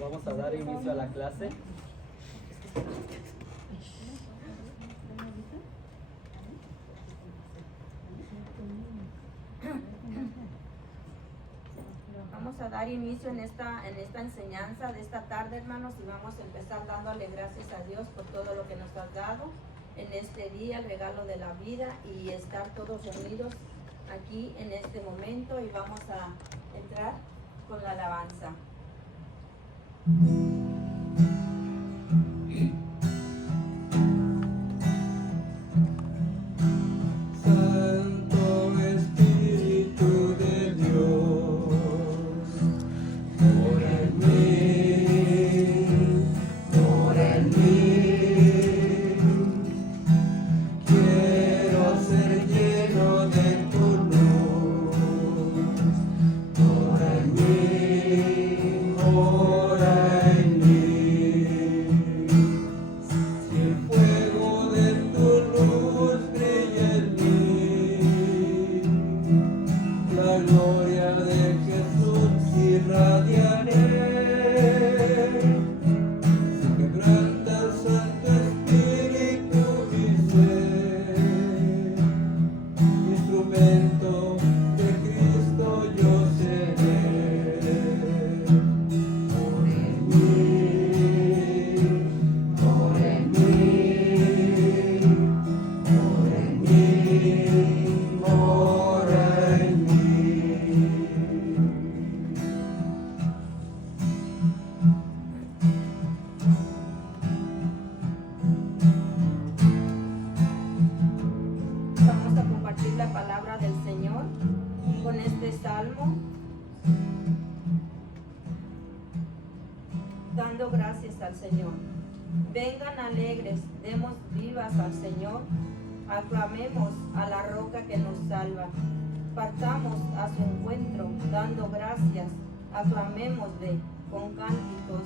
Vamos a dar inicio a la clase. Vamos a dar inicio en esta enseñanza de esta tarde, hermanos, y vamos a empezar dándole gracias a Dios por todo lo que nos ha dado en este día, el regalo de la vida y estar todos reunidos aquí en este momento, y vamos a entrar con la alabanza. Dando gracias al Señor. Vengan alegres, demos vivas al Señor, aclamemos a la roca que nos salva. Partamos a su encuentro, dando gracias, aclamémosle con cánticos.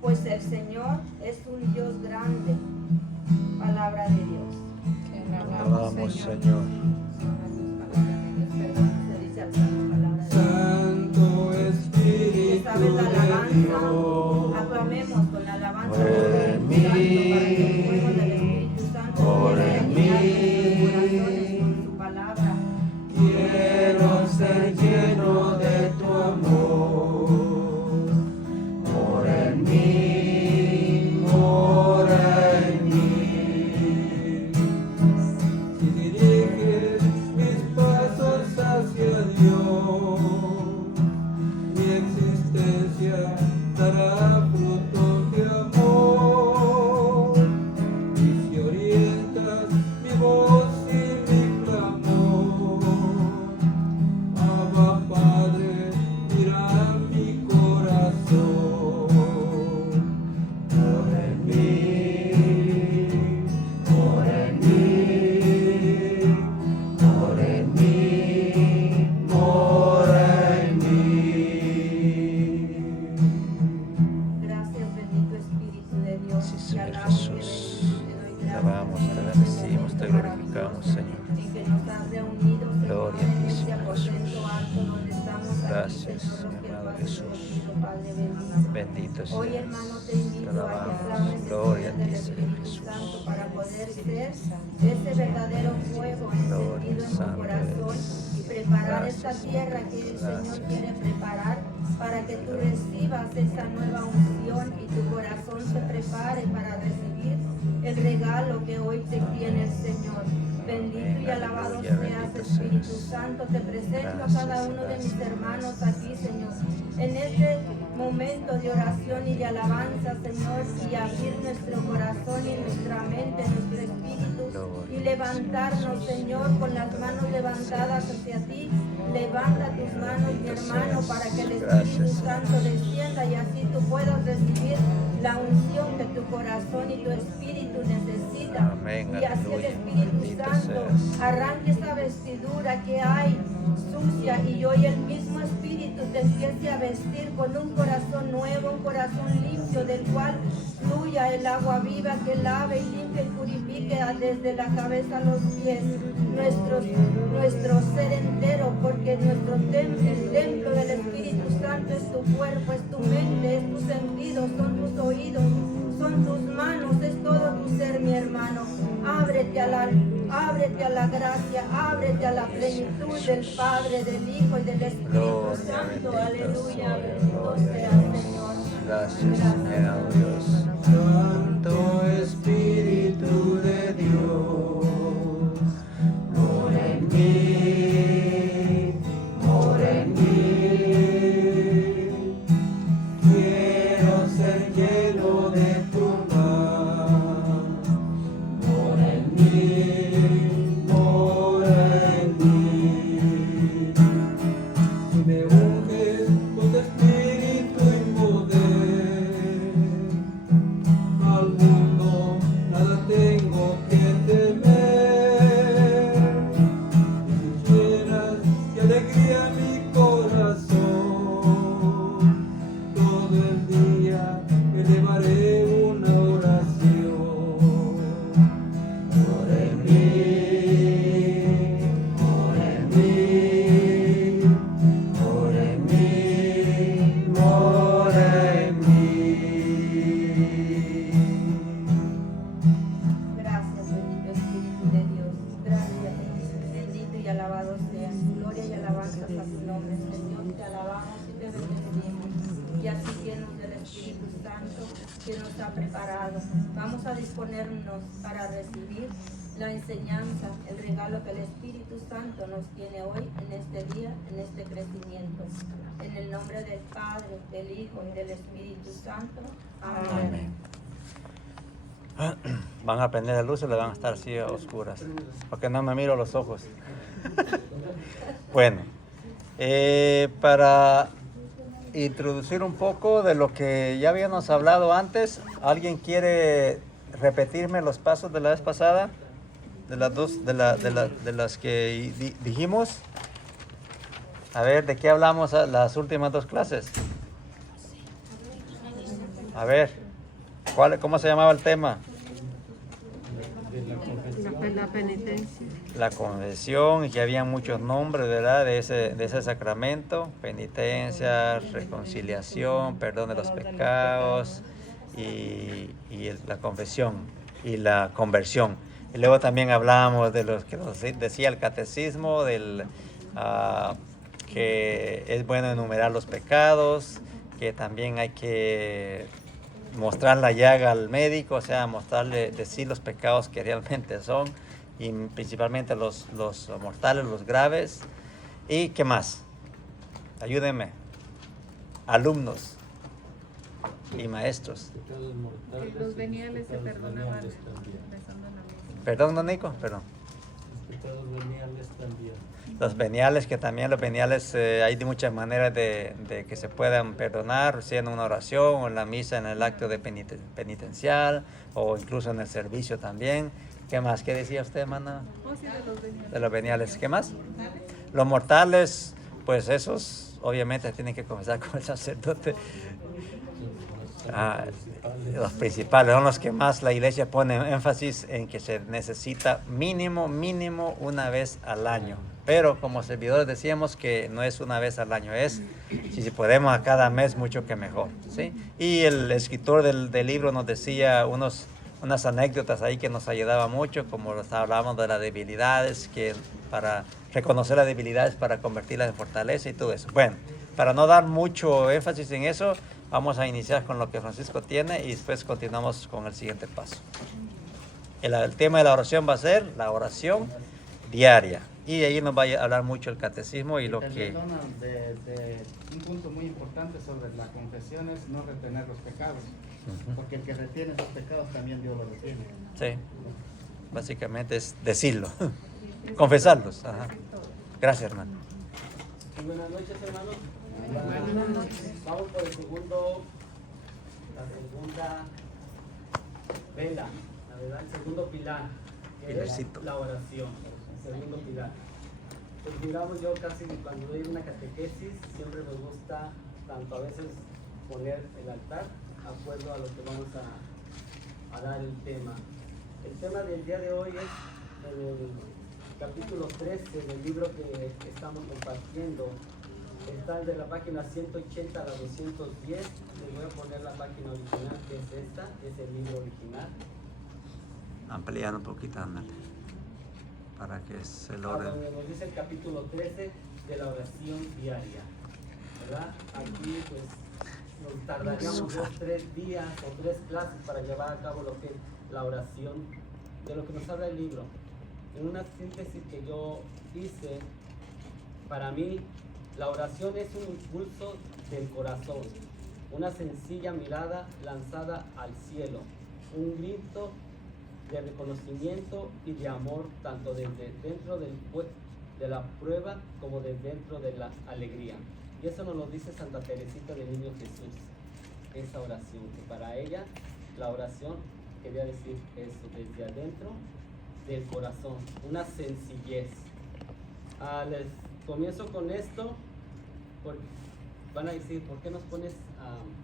Pues el Señor es un Dios grande. Palabra de Dios. Que alabamos, Señor. Santo Espíritu, ¿sabes la alabanza? Aclamemos con la alabanza. Por mí, por mí, con su palabra. quiero ser lleno de tu amor. Mora en mí, mora en mí. Si diriges mis pasos hacia Dios, mi existencia dará frutos de amor. Y si orientas mi voz y mi clamor, Abba Padre, mira mi corazón. Mora en mí, mora en mí, mora en mí, mora en mí. Gracias, bendito Espíritu de Dios. Sí, Te Señor alabo, Jesús, te doy te gracias, alabamos, te Señor, bendecimos, te por glorificamos, Señor. en que nos has reunido, Señor, Gloria a en ti, este Señor aposento Jesús. alto donde estamos aquí, Gracias, Señor, los mi que amado tú has Jesús. escogido, Padre bendito. Bendito seas. Hoy, hermano, te invito Te a que alabamos. clames Gloria a del ti, Señor Espíritu Jesús. Santo para poder ser ese verdadero fuego encendido en tu Santo corazón eres. y preparar Gracias, esta tierra que el Señor gracias. quiere preparar para que tú recibas esa nueva unción y tu corazón se prepare para recibir el regalo que hoy te tiene el Señor. Bendito y alabado Aleluya, seas, bendito Espíritu seas. Santo. Te presento a Gracias, cada uno de mis gracias. hermanos aquí, Señor, en este momento de oración y de alabanza, Señor, y abrir nuestro corazón y nuestra mente, nuestro espíritu, y levantarnos, Señor, con las manos levantadas hacia ti. Levanta tus manos, mi hermano, para que el Espíritu Santo descienda y así tú puedas recibir la unción que tu corazón y tu espíritu necesita. Amén, Y así el aleluya. Espíritu Bendito Santo seas. arranque esa vestidura que hay sucia, y hoy el mismo Espíritu te empiece a vestir con un corazón nuevo, un corazón limpio, del cual fluya el agua viva que lave y limpie y purifique desde la cabeza a los pies nuestro ser entero, porque el templo del Espíritu ser mi hermano. Ábrete a la gracia, ábrete a la plenitud del Padre, del Hijo y del Espíritu Santo. Aleluya, bendito sea el Señor. Gracias, Señor Dios. Santo Espíritu de Dios, mora en mí, mora en mí. Quiero ser lleno de tu paz. Mora en mí, mora en mí. Si me unges con tu espíritu y poder, al mundo nada tengo que temer. Si llenas de alegría mi corazón, todo el día elevaré una oración. Mora en mí, mora en mí, mora en mí, mora en mí. Gracias, bendito Espíritu de Dios. Gracias, bendito y alabado sea. Gloria y alabanzas a tu nombre, Señor. Te alabamos y te bendecimos. Y así llenos del Espíritu Santo que nos ha preparado, vamos a disponernos para recibir la enseñanza, el regalo que el Espíritu Santo nos tiene hoy, en este día, en este crecimiento. En el nombre del Padre, del Hijo y del Espíritu Santo. Amén. Van a prender la luz y le van a estar así a oscuras, porque no me miro los ojos. Bueno, para introducir un poco de lo que ya habíamos hablado antes, ¿alguien quiere repetirme los pasos de la vez pasada? De las dos, de las que dijimos. A ver, ¿de qué hablamos las últimas dos clases? A ver, ¿cómo se llamaba el tema? La penitencia. La confesión, y que había muchos nombres, ¿verdad? De ese sacramento: penitencia, reconciliación, perdón de los pecados y la confesión y la conversión. Y luego también hablábamos de los que nos decía el catecismo, que es bueno enumerar los pecados, que también hay que mostrar la llaga al médico, o sea, decir los pecados que realmente son, y principalmente los mortales, los graves. ¿Y qué más? Ayúdenme, alumnos y maestros. Los veniales se perdonaban rezando en la misa. Perdón, don Nico, perdón. Los veniales, que también los veniales hay de muchas maneras de que se puedan perdonar, sea en una oración o en la misa, en el acto de penitencial, o incluso en el servicio también. ¿Qué más? ¿Qué decía usted, hermana? Sí, de los veniales. De los veniales. ¿Qué más? Los mortales, pues esos obviamente tienen que confesar con el sacerdote. Los principales son los que más la iglesia pone énfasis en que se necesita mínimo una vez al año. Pero como servidores decíamos que no es una vez al año, es si podemos a cada mes, mucho que mejor, ¿sí? Y el escritor del libro nos decía unas anécdotas ahí que nos ayudaba mucho, como hablábamos de las debilidades, que para reconocer las debilidades para convertirlas en fortaleza y todo eso. Bueno, para no dar mucho énfasis en eso, vamos a iniciar con lo que Francisco tiene y después continuamos con el siguiente paso. El tema de la oración va a ser la oración diaria. Y de ahí nos va a hablar mucho el catecismo y lo que... De un punto muy importante sobre la confesión es no retener los pecados, porque el que retiene los pecados también Dios los retiene. Sí, básicamente es decirlo, confesarlos. Ajá. Gracias, hermano. Buenas noches, hermanos. Vamos por la segunda vela, la verdad, el segundo pilar, que Pilarcito. es la oración, el segundo pilar. Pues miramos, yo casi cuando doy una catequesis siempre me gusta tanto a veces poner el altar de acuerdo a lo que vamos a dar el tema. El tema del día de hoy es en el capítulo 13 del libro que estamos compartiendo. Está de la página 180 a la 210. Les voy a poner la página original, que es esta, es el libro original. ampliar un poquito, ándale, para que se logre. Donde nos dice el capítulo 13 de la oración diaria, ¿verdad? Aquí pues nos tardaríamos 2, 3 días o 3 clases para llevar a cabo lo que es la oración, de lo que nos habla el libro. En una síntesis que yo hice, para mí la oración es un impulso del corazón, una sencilla mirada lanzada al cielo, un grito de reconocimiento y de amor tanto desde dentro de la prueba como desde dentro de la alegría. Y eso nos lo dice Santa Teresita del Niño Jesús, esa oración, que para ella la oración quería decir eso, desde adentro del corazón, una sencillez. Les comienzo con esto, porque van a decir, ¿por qué nos pones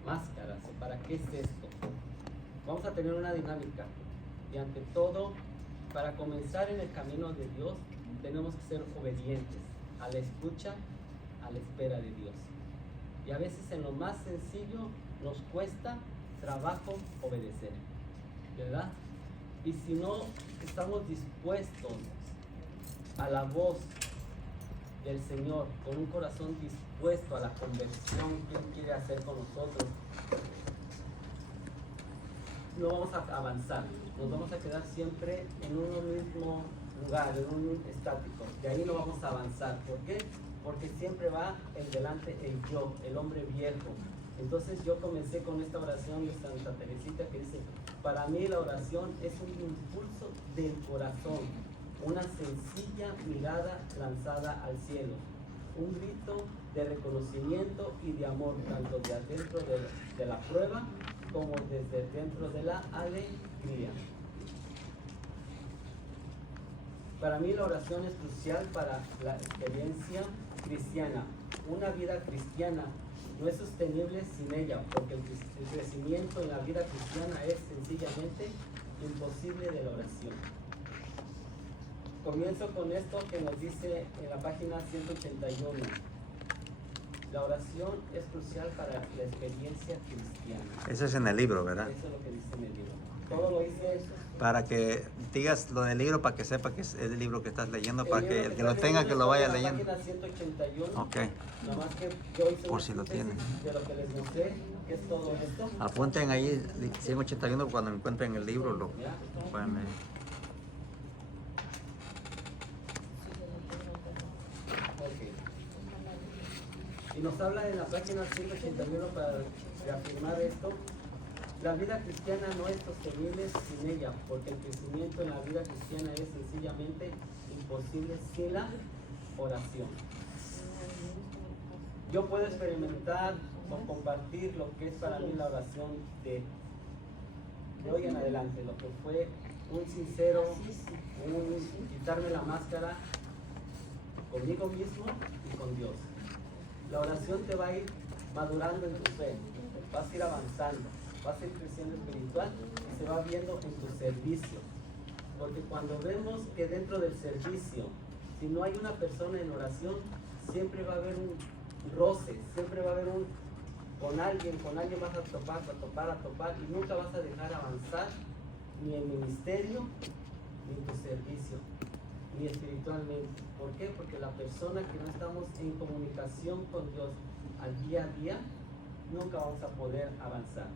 máscaras? ¿O para qué es esto? Vamos a tener una dinámica. Y ante todo, para comenzar en el camino de Dios, tenemos que ser obedientes a la escucha, a la espera de Dios. Y a veces en lo más sencillo nos cuesta trabajo obedecer, ¿verdad? Y si no estamos dispuestos a la voz del Señor, con un corazón dispuesto a la conversión que Él quiere hacer con nosotros, no vamos a avanzar, nos vamos a quedar siempre en un mismo lugar, en un estático. De ahí no vamos a avanzar. ¿Por qué? Porque siempre va en delante el yo, el hombre viejo. Entonces yo comencé con esta oración de Santa Teresita que dice, para mí la oración es un impulso del corazón, una sencilla mirada lanzada al cielo, un grito de reconocimiento y de amor, tanto de adentro de la prueba como desde dentro de la alegría. Para mí la oración es crucial para la experiencia cristiana. Una vida cristiana no es sostenible sin ella, porque el crecimiento en la vida cristiana es sencillamente imposible de la oración. Comienzo con esto que nos dice en la página 181. La oración es crucial para la experiencia cristiana. Eso es en el libro, ¿verdad? Eso es lo que dice en el libro. Todo lo dice eso. Para que digas lo del libro, para que sepa que es el libro que estás leyendo, para que el que lo está tenga, que lo vaya en la leyendo. página 181. Ok, Nada más que yo hice por una si lo síntesis tienen. de lo que les mostré, que es todo esto. Apunten ahí 181 cuando encuentren el libro, lo ¿Ya? pueden leer. Ok. Y nos habla en la página 181 para reafirmar esto. La vida cristiana no es sostenible sin ella, porque el crecimiento en la vida cristiana es sencillamente imposible sin la oración. Yo puedo experimentar o compartir lo que es para mí la oración de hoy en adelante, lo que fue un sincero, un quitarme la máscara conmigo mismo y con Dios. La oración te va a ir madurando en tu fe, vas a ir avanzando, vas a ir creciendo espiritual y se va viendo en tu servicio. Porque cuando vemos que dentro del servicio, si no hay una persona en oración, siempre va a haber un roce, siempre va a haber con alguien vas a topar y nunca vas a dejar avanzar ni en ministerio, ni en tu servicio, ni espiritualmente. ¿Por qué? Porque la persona que no estamos en comunicación con Dios al día a día, nunca vamos a poder avanzar.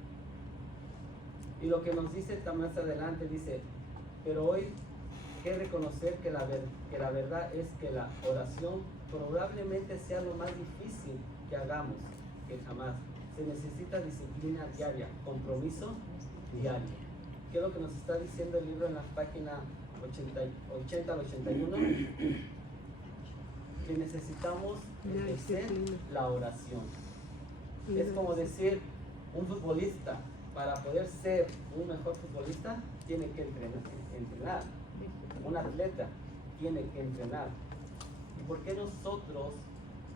Y lo que nos dice más adelante, dice, pero hoy hay que reconocer que la verdad es que la oración probablemente sea lo más difícil que hagamos, que jamás. Se necesita disciplina diaria, compromiso diario. ¿Qué es lo que nos está diciendo el libro en la página 80 al 81? Que necesitamos ejercer la oración. Es como decir, un futbolista, para poder ser un mejor futbolista, tiene que entrenar. Un atleta tiene que entrenar. ¿Y por qué nosotros,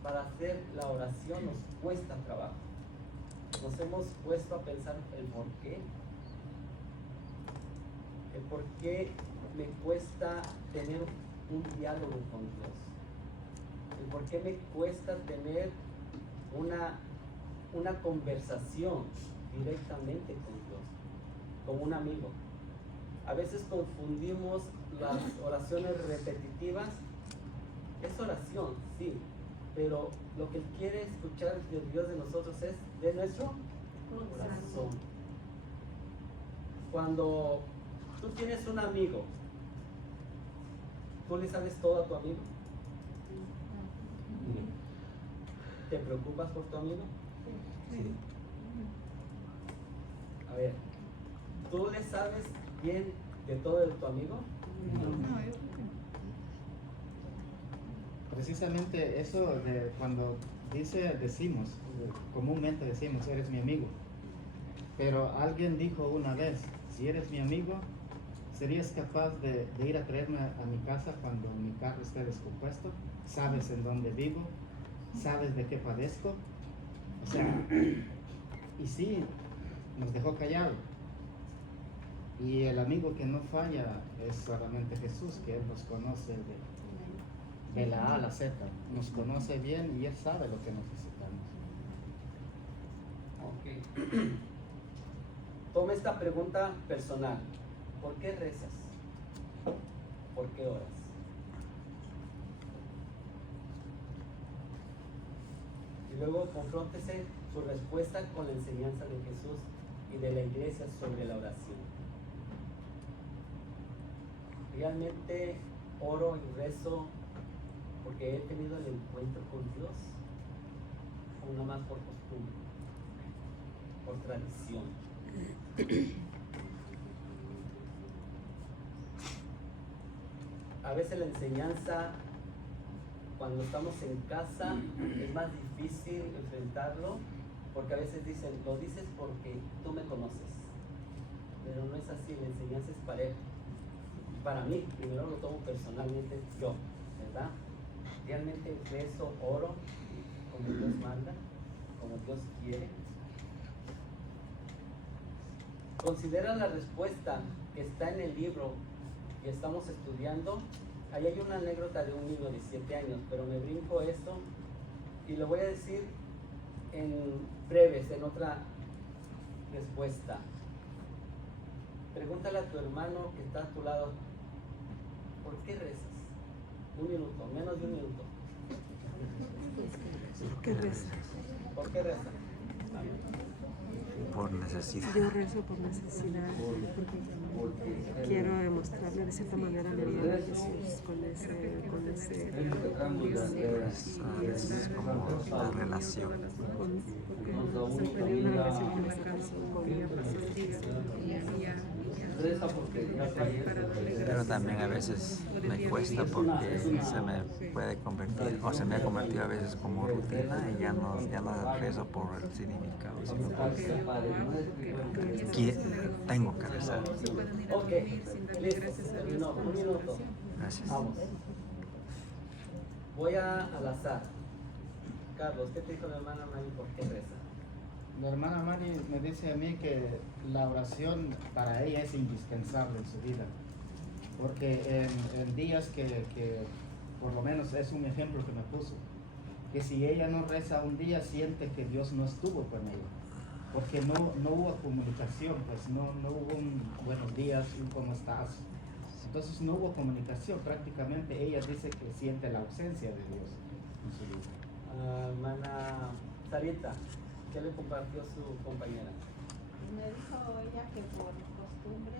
para hacer la oración, nos cuesta trabajo? Nos hemos puesto a pensar el por qué. El por qué me cuesta tener un diálogo con Dios. El por qué me cuesta tener una conversación directamente con Dios, como un amigo. A veces confundimos las oraciones repetitivas. Es oración, sí, pero lo que Él quiere escuchar de Dios de nosotros es de nuestro corazón. Cuando tú tienes un amigo, ¿tú le sabes todo a tu amigo? ¿Te preocupas por tu amigo? Sí. A ver, ¿tú le sabes bien de todo de tu amigo? No, yo creo que no. Precisamente eso de cuando decimos, comúnmente decimos, eres mi amigo. Pero alguien dijo una vez, si eres mi amigo, ¿serías capaz de ir a traerme a mi casa cuando mi carro esté descompuesto? ¿Sabes en dónde vivo? ¿Sabes de qué padezco? O sea, y sí, nos dejó callado. Y el amigo que no falla es solamente Jesús, que Él nos conoce de la A a la Z. Nos conoce bien y Él sabe lo que necesitamos. Ok. Toma esta pregunta personal. ¿Por qué rezas? ¿Por qué oras? Y luego confróntese su respuesta con la enseñanza de Jesús y de la iglesia sobre la oración. ¿Realmente oro y rezo porque he tenido el encuentro con Dios? ¿O nada más por costumbre? ¿Por tradición? A veces la enseñanza, cuando estamos en casa, es más difícil enfrentarlo, porque a veces dicen, lo dices porque tú me conoces, pero no es así, la enseñanza es pareja. Para mí, primero lo tomo personalmente yo, ¿verdad? Realmente rezo, oro, como Dios manda, como Dios quiere. Considera la respuesta que está en el libro que estamos estudiando. Ahí hay una anécdota de un niño de 7 años, pero me brinco esto y lo voy a decir en breves, en otra respuesta. Pregúntale a tu hermano que está a tu lado, ¿por qué rezas? 1 minuto, menos de 1 minuto. ¿Por qué rezas? ¿Por qué rezas? Por necesidad. Yo rezo por necesidad, porque quiero demostrarle de cierta manera mi amor a Jesús con ese Es como una relación. porque tener una relación con esa persona, con mi Pero también a veces me cuesta porque se me puede convertir, o se me ha convertido a veces como rutina y ya no rezo por el significado, sino porque tengo que rezar. Ok, listo, terminó. 1 minuto. Gracias. Vamos. Voy al azar. Carlos, ¿qué te dijo la hermana Mari por qué reza? La hermana Mari me dice a mí que la oración para ella es indispensable en su vida, porque en días que por lo menos es un ejemplo que me puso, que si ella no reza un día siente que Dios no estuvo con ella, porque no hubo comunicación, pues no hubo un buenos días, un cómo estás, entonces no hubo comunicación, prácticamente ella dice que siente la ausencia de Dios en su vida. Hermana Sarita, ¿qué le compartió su compañera? Me dijo ella que por costumbre,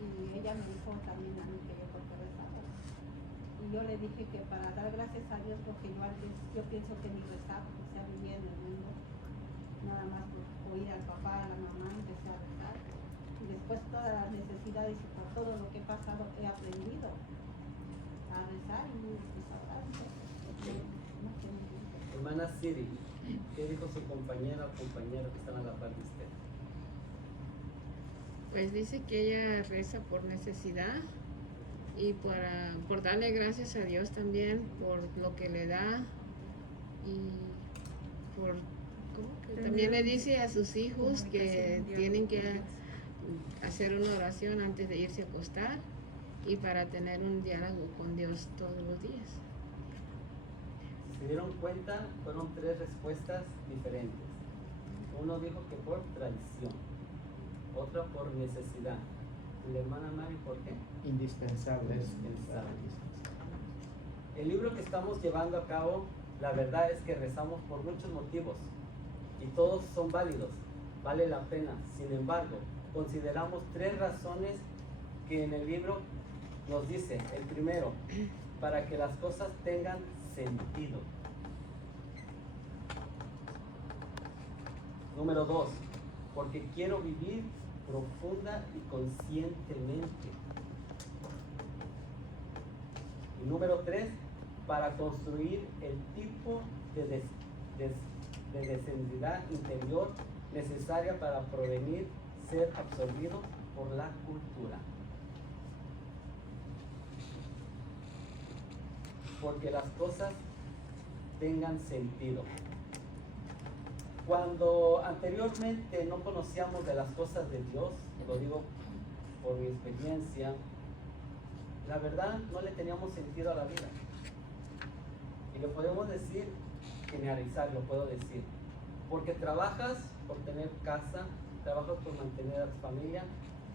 y ella me dijo también a mí que yo porque rezaba. Y yo le dije que para dar gracias a Dios, porque yo pienso que ni rezaba, o sea, vivía en el mundo, nada más por oír al papá, a la mamá, empecé a rezar. Y después todas las necesidades y por todo lo que he pasado he aprendido a rezar y a orar. No tengo tiempo. Hermana Siri, ¿qué dijo su compañera o compañero que están a la par de usted? Pues dice que ella reza por necesidad y por darle gracias a Dios también por lo que le da y por también le dice a sus hijos que tienen que hacer una oración antes de irse a acostar y para tener un diálogo con Dios todos los días. Si se dieron cuenta, fueron 3 respuestas diferentes. Uno dijo que por tradición, otra por necesidad la hermana Mari, ¿por qué? Indispensable. El libro que estamos llevando a cabo, la verdad es que rezamos por muchos motivos y todos son válidos, vale la pena. Sin embargo, consideramos 3 razones que en el libro nos dice. El primero, para que las cosas tengan sentido. Número 2, porque quiero vivir profunda y conscientemente. Y número 3, para construir el tipo de decentidad interior necesaria para prevenir ser absorbido por la cultura. Porque las cosas tengan sentido. Cuando anteriormente no conocíamos de las cosas de Dios, lo digo por mi experiencia, la verdad no le teníamos sentido a la vida. Y lo podemos decir, generalizar, lo puedo decir. Porque trabajas por tener casa, trabajas por mantener a tu familia,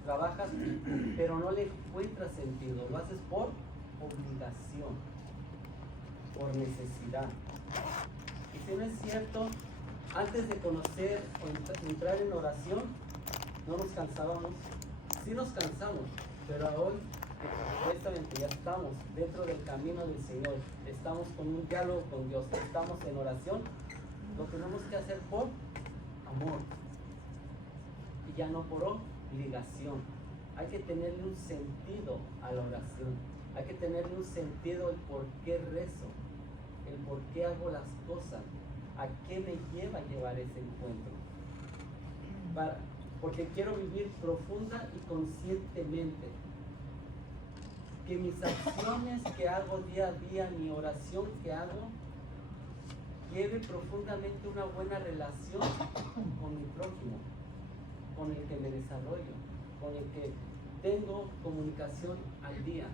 trabajas, pero no le encuentras sentido. Lo haces por obligación, por necesidad. Y si no es cierto, antes de conocer o entrar en oración, no nos cansábamos. Sí nos cansamos, pero hoy, supuestamente ya estamos dentro del camino del Señor, estamos con un diálogo con Dios, estamos en oración, lo tenemos que hacer por amor y ya no por obligación. Hay que tenerle un sentido a la oración, hay que tenerle un sentido el por qué rezo, el por qué hago las cosas, a qué me lleva a llevar ese encuentro. Porque quiero vivir profunda y conscientemente. Que mis acciones que hago día a día, mi oración que hago, lleve profundamente una buena relación con mi prójimo, con el que me desarrollo, con el que tengo comunicación al día,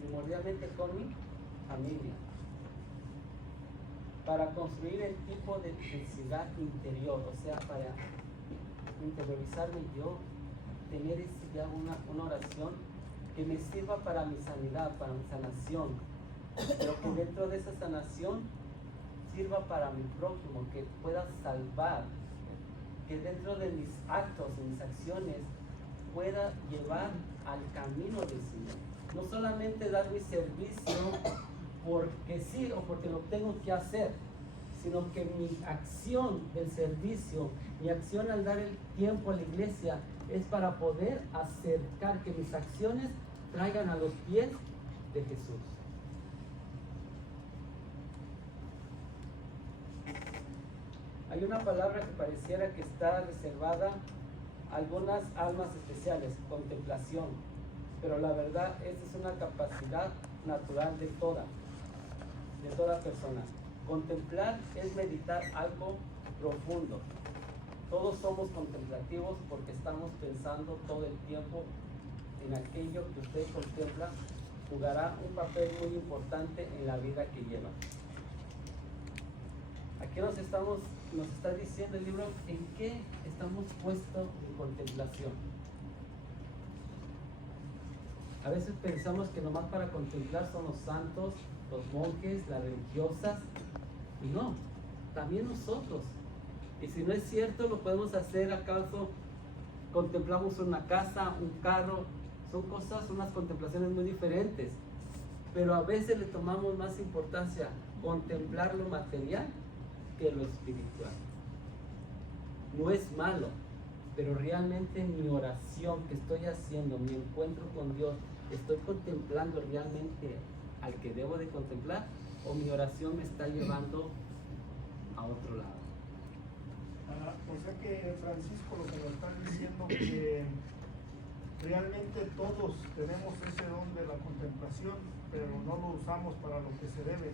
primordialmente con mi familia. Para construir el tipo de felicidad interior, o sea, para interiorizarme yo, tener ya una oración que me sirva para mi sanidad, para mi sanación, pero que dentro de esa sanación sirva para mi prójimo, que pueda salvar, que dentro de mis actos, de mis acciones, pueda llevar al camino del Señor. No solamente dar mi servicio porque sí o porque lo tengo que hacer, sino que mi acción del servicio, mi acción al dar el tiempo a la iglesia, es para poder acercar, que mis acciones traigan a los pies de Jesús. Hay una palabra que pareciera que está reservada a algunas almas especiales, contemplación, pero la verdad, esta es una capacidad natural de toda persona. Contemplar es meditar algo profundo. Todos somos contemplativos porque estamos pensando todo el tiempo en aquello que usted contempla. Jugará un papel muy importante en la vida que lleva. Aquí nos está diciendo el libro en qué estamos puestos en contemplación. A veces pensamos que nomás para contemplar son los santos, los monjes, las religiosas, y no, también nosotros. Y si no es cierto, lo podemos hacer acaso, contemplamos una casa, un carro, son cosas, unas contemplaciones muy diferentes, pero a veces le tomamos más importancia contemplar lo material que lo espiritual. No es malo, pero realmente mi oración que estoy haciendo, mi encuentro con Dios, ¿estoy contemplando realmente al que debo de contemplar? ¿O mi oración me está llevando a otro lado? O sea que Francisco lo que nos está diciendo que realmente todos tenemos ese don de la contemplación, pero no lo usamos para lo que se debe,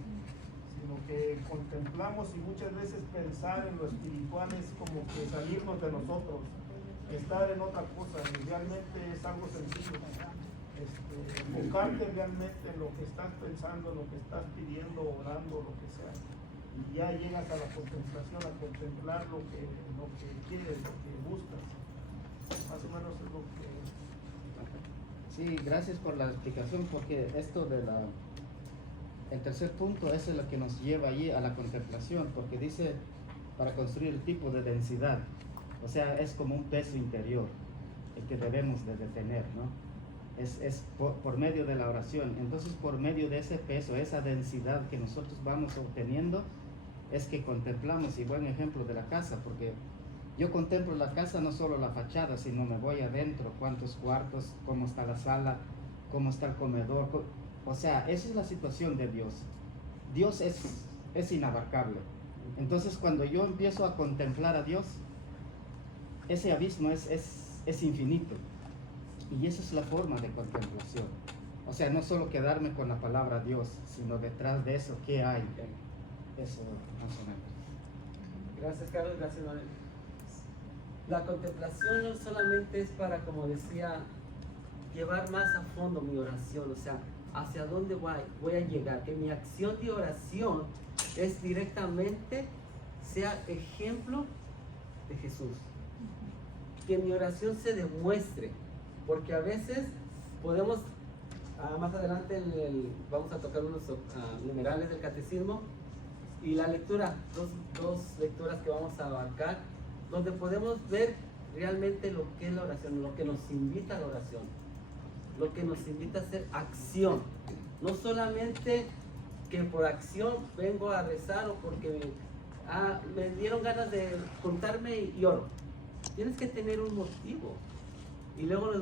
sino que contemplamos y muchas veces pensar en lo espiritual es como que salirnos de nosotros, estar en otra cosa, y realmente es algo sencillo. Enfocarte realmente en lo que estás pensando, en lo que estás pidiendo, orando, lo que sea, y ya llegas a la contemplación, a contemplar lo que quieres, lo que buscas. Más o menos es lo que Sí, gracias por la explicación, porque esto de el tercer punto es lo que nos lleva allí a la contemplación, porque dice para construir el tipo de densidad, o sea, es como un peso interior el que debemos de tener, ¿no? Es por medio de la oración. Entonces, por medio de ese peso, esa densidad que nosotros vamos obteniendo, es que contemplamos. Y buen ejemplo de la casa, porque yo contemplo la casa, no solo la fachada, sino me voy adentro, cuántos cuartos, cómo está la sala, cómo está el comedor. O sea, esa es la situación de Dios. Dios es inabarcable. Entonces, cuando yo empiezo a contemplar a Dios, ese abismo es infinito. Y esa es la forma de contemplación. O sea, no solo quedarme con la palabra Dios, sino detrás de eso, ¿qué hay? Eso, más o menos. Gracias, Carlos. Gracias, Manuel. La contemplación no solamente es para, como decía, llevar más a fondo mi oración, o sea, hacia dónde voy a llegar, que mi acción de oración es directamente, sea ejemplo de Jesús. Que mi oración se demuestre, porque a veces podemos, más adelante vamos a tocar unos numerales del catecismo, y la lectura, dos lecturas que vamos a abarcar, donde podemos ver realmente lo que es la oración, lo que nos invita a la oración, lo que nos invita a hacer acción. No solamente que por acción vengo a rezar o porque me dieron ganas de juntarme y oro. Tienes que tener un motivo. Y luego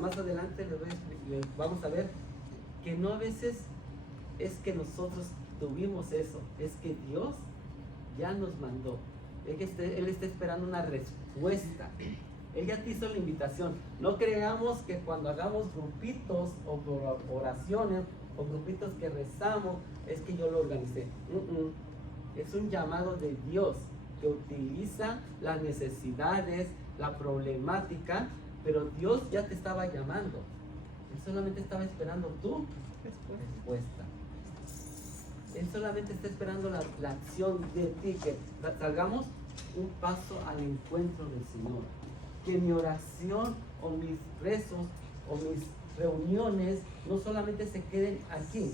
más adelante les vamos a ver que no a veces es que nosotros tuvimos eso, es que Dios ya nos mandó. Él está esperando una respuesta. Él ya te hizo la invitación. No creamos que cuando hagamos grupitos o por oraciones o grupitos que rezamos, es que yo lo organicé. Es un llamado de Dios que utiliza las necesidades, la problemática, pero Dios ya te estaba llamando. Él solamente estaba esperando tu respuesta. Él solamente está esperando la acción de ti, que salgamos un paso al encuentro del Señor. Que mi oración o mis rezos o mis reuniones no solamente se queden aquí,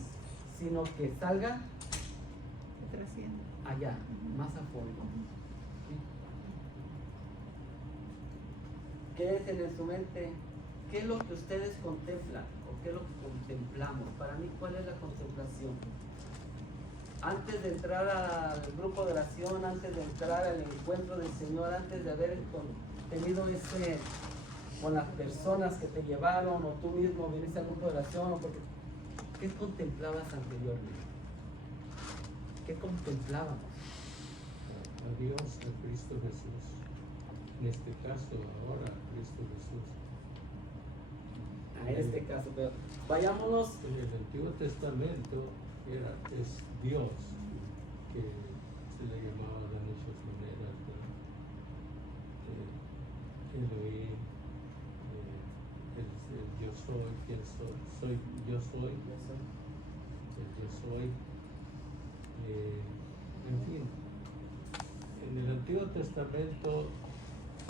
sino que salgan allá, más a fondo. Quédense en su mente, ¿qué es lo que ustedes contemplan? ¿O qué es lo que contemplamos? Para mí, ¿cuál es la contemplación? Antes de entrar al grupo de oración, antes de entrar al encuentro del Señor, antes de haber tenido con las personas que te llevaron, o tú mismo viniste al grupo de oración, o porque, ¿qué contemplabas anteriormente? ¿Qué contemplábamos? A Dios, a Cristo Jesús. En este caso, ahora, Cristo Jesús. En este caso, pero vayámonos. En el Antiguo Testamento es Dios, que se le llamaba de muchas maneras, Elohim, el yo soy, quien soy, yo soy, el yo soy, en fin. En el Antiguo Testamento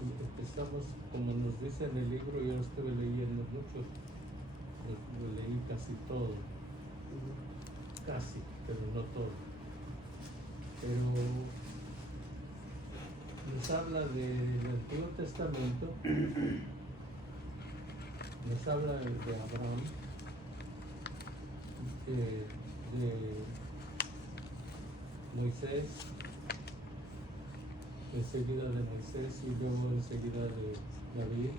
empezamos, como nos dice en el libro, yo estuve leyendo mucho, lo leí casi todo. Casi, pero no todo. Pero nos habla del Antiguo Testamento, nos habla de Abraham, de Moisés, enseguida de Moisés y luego enseguida de David.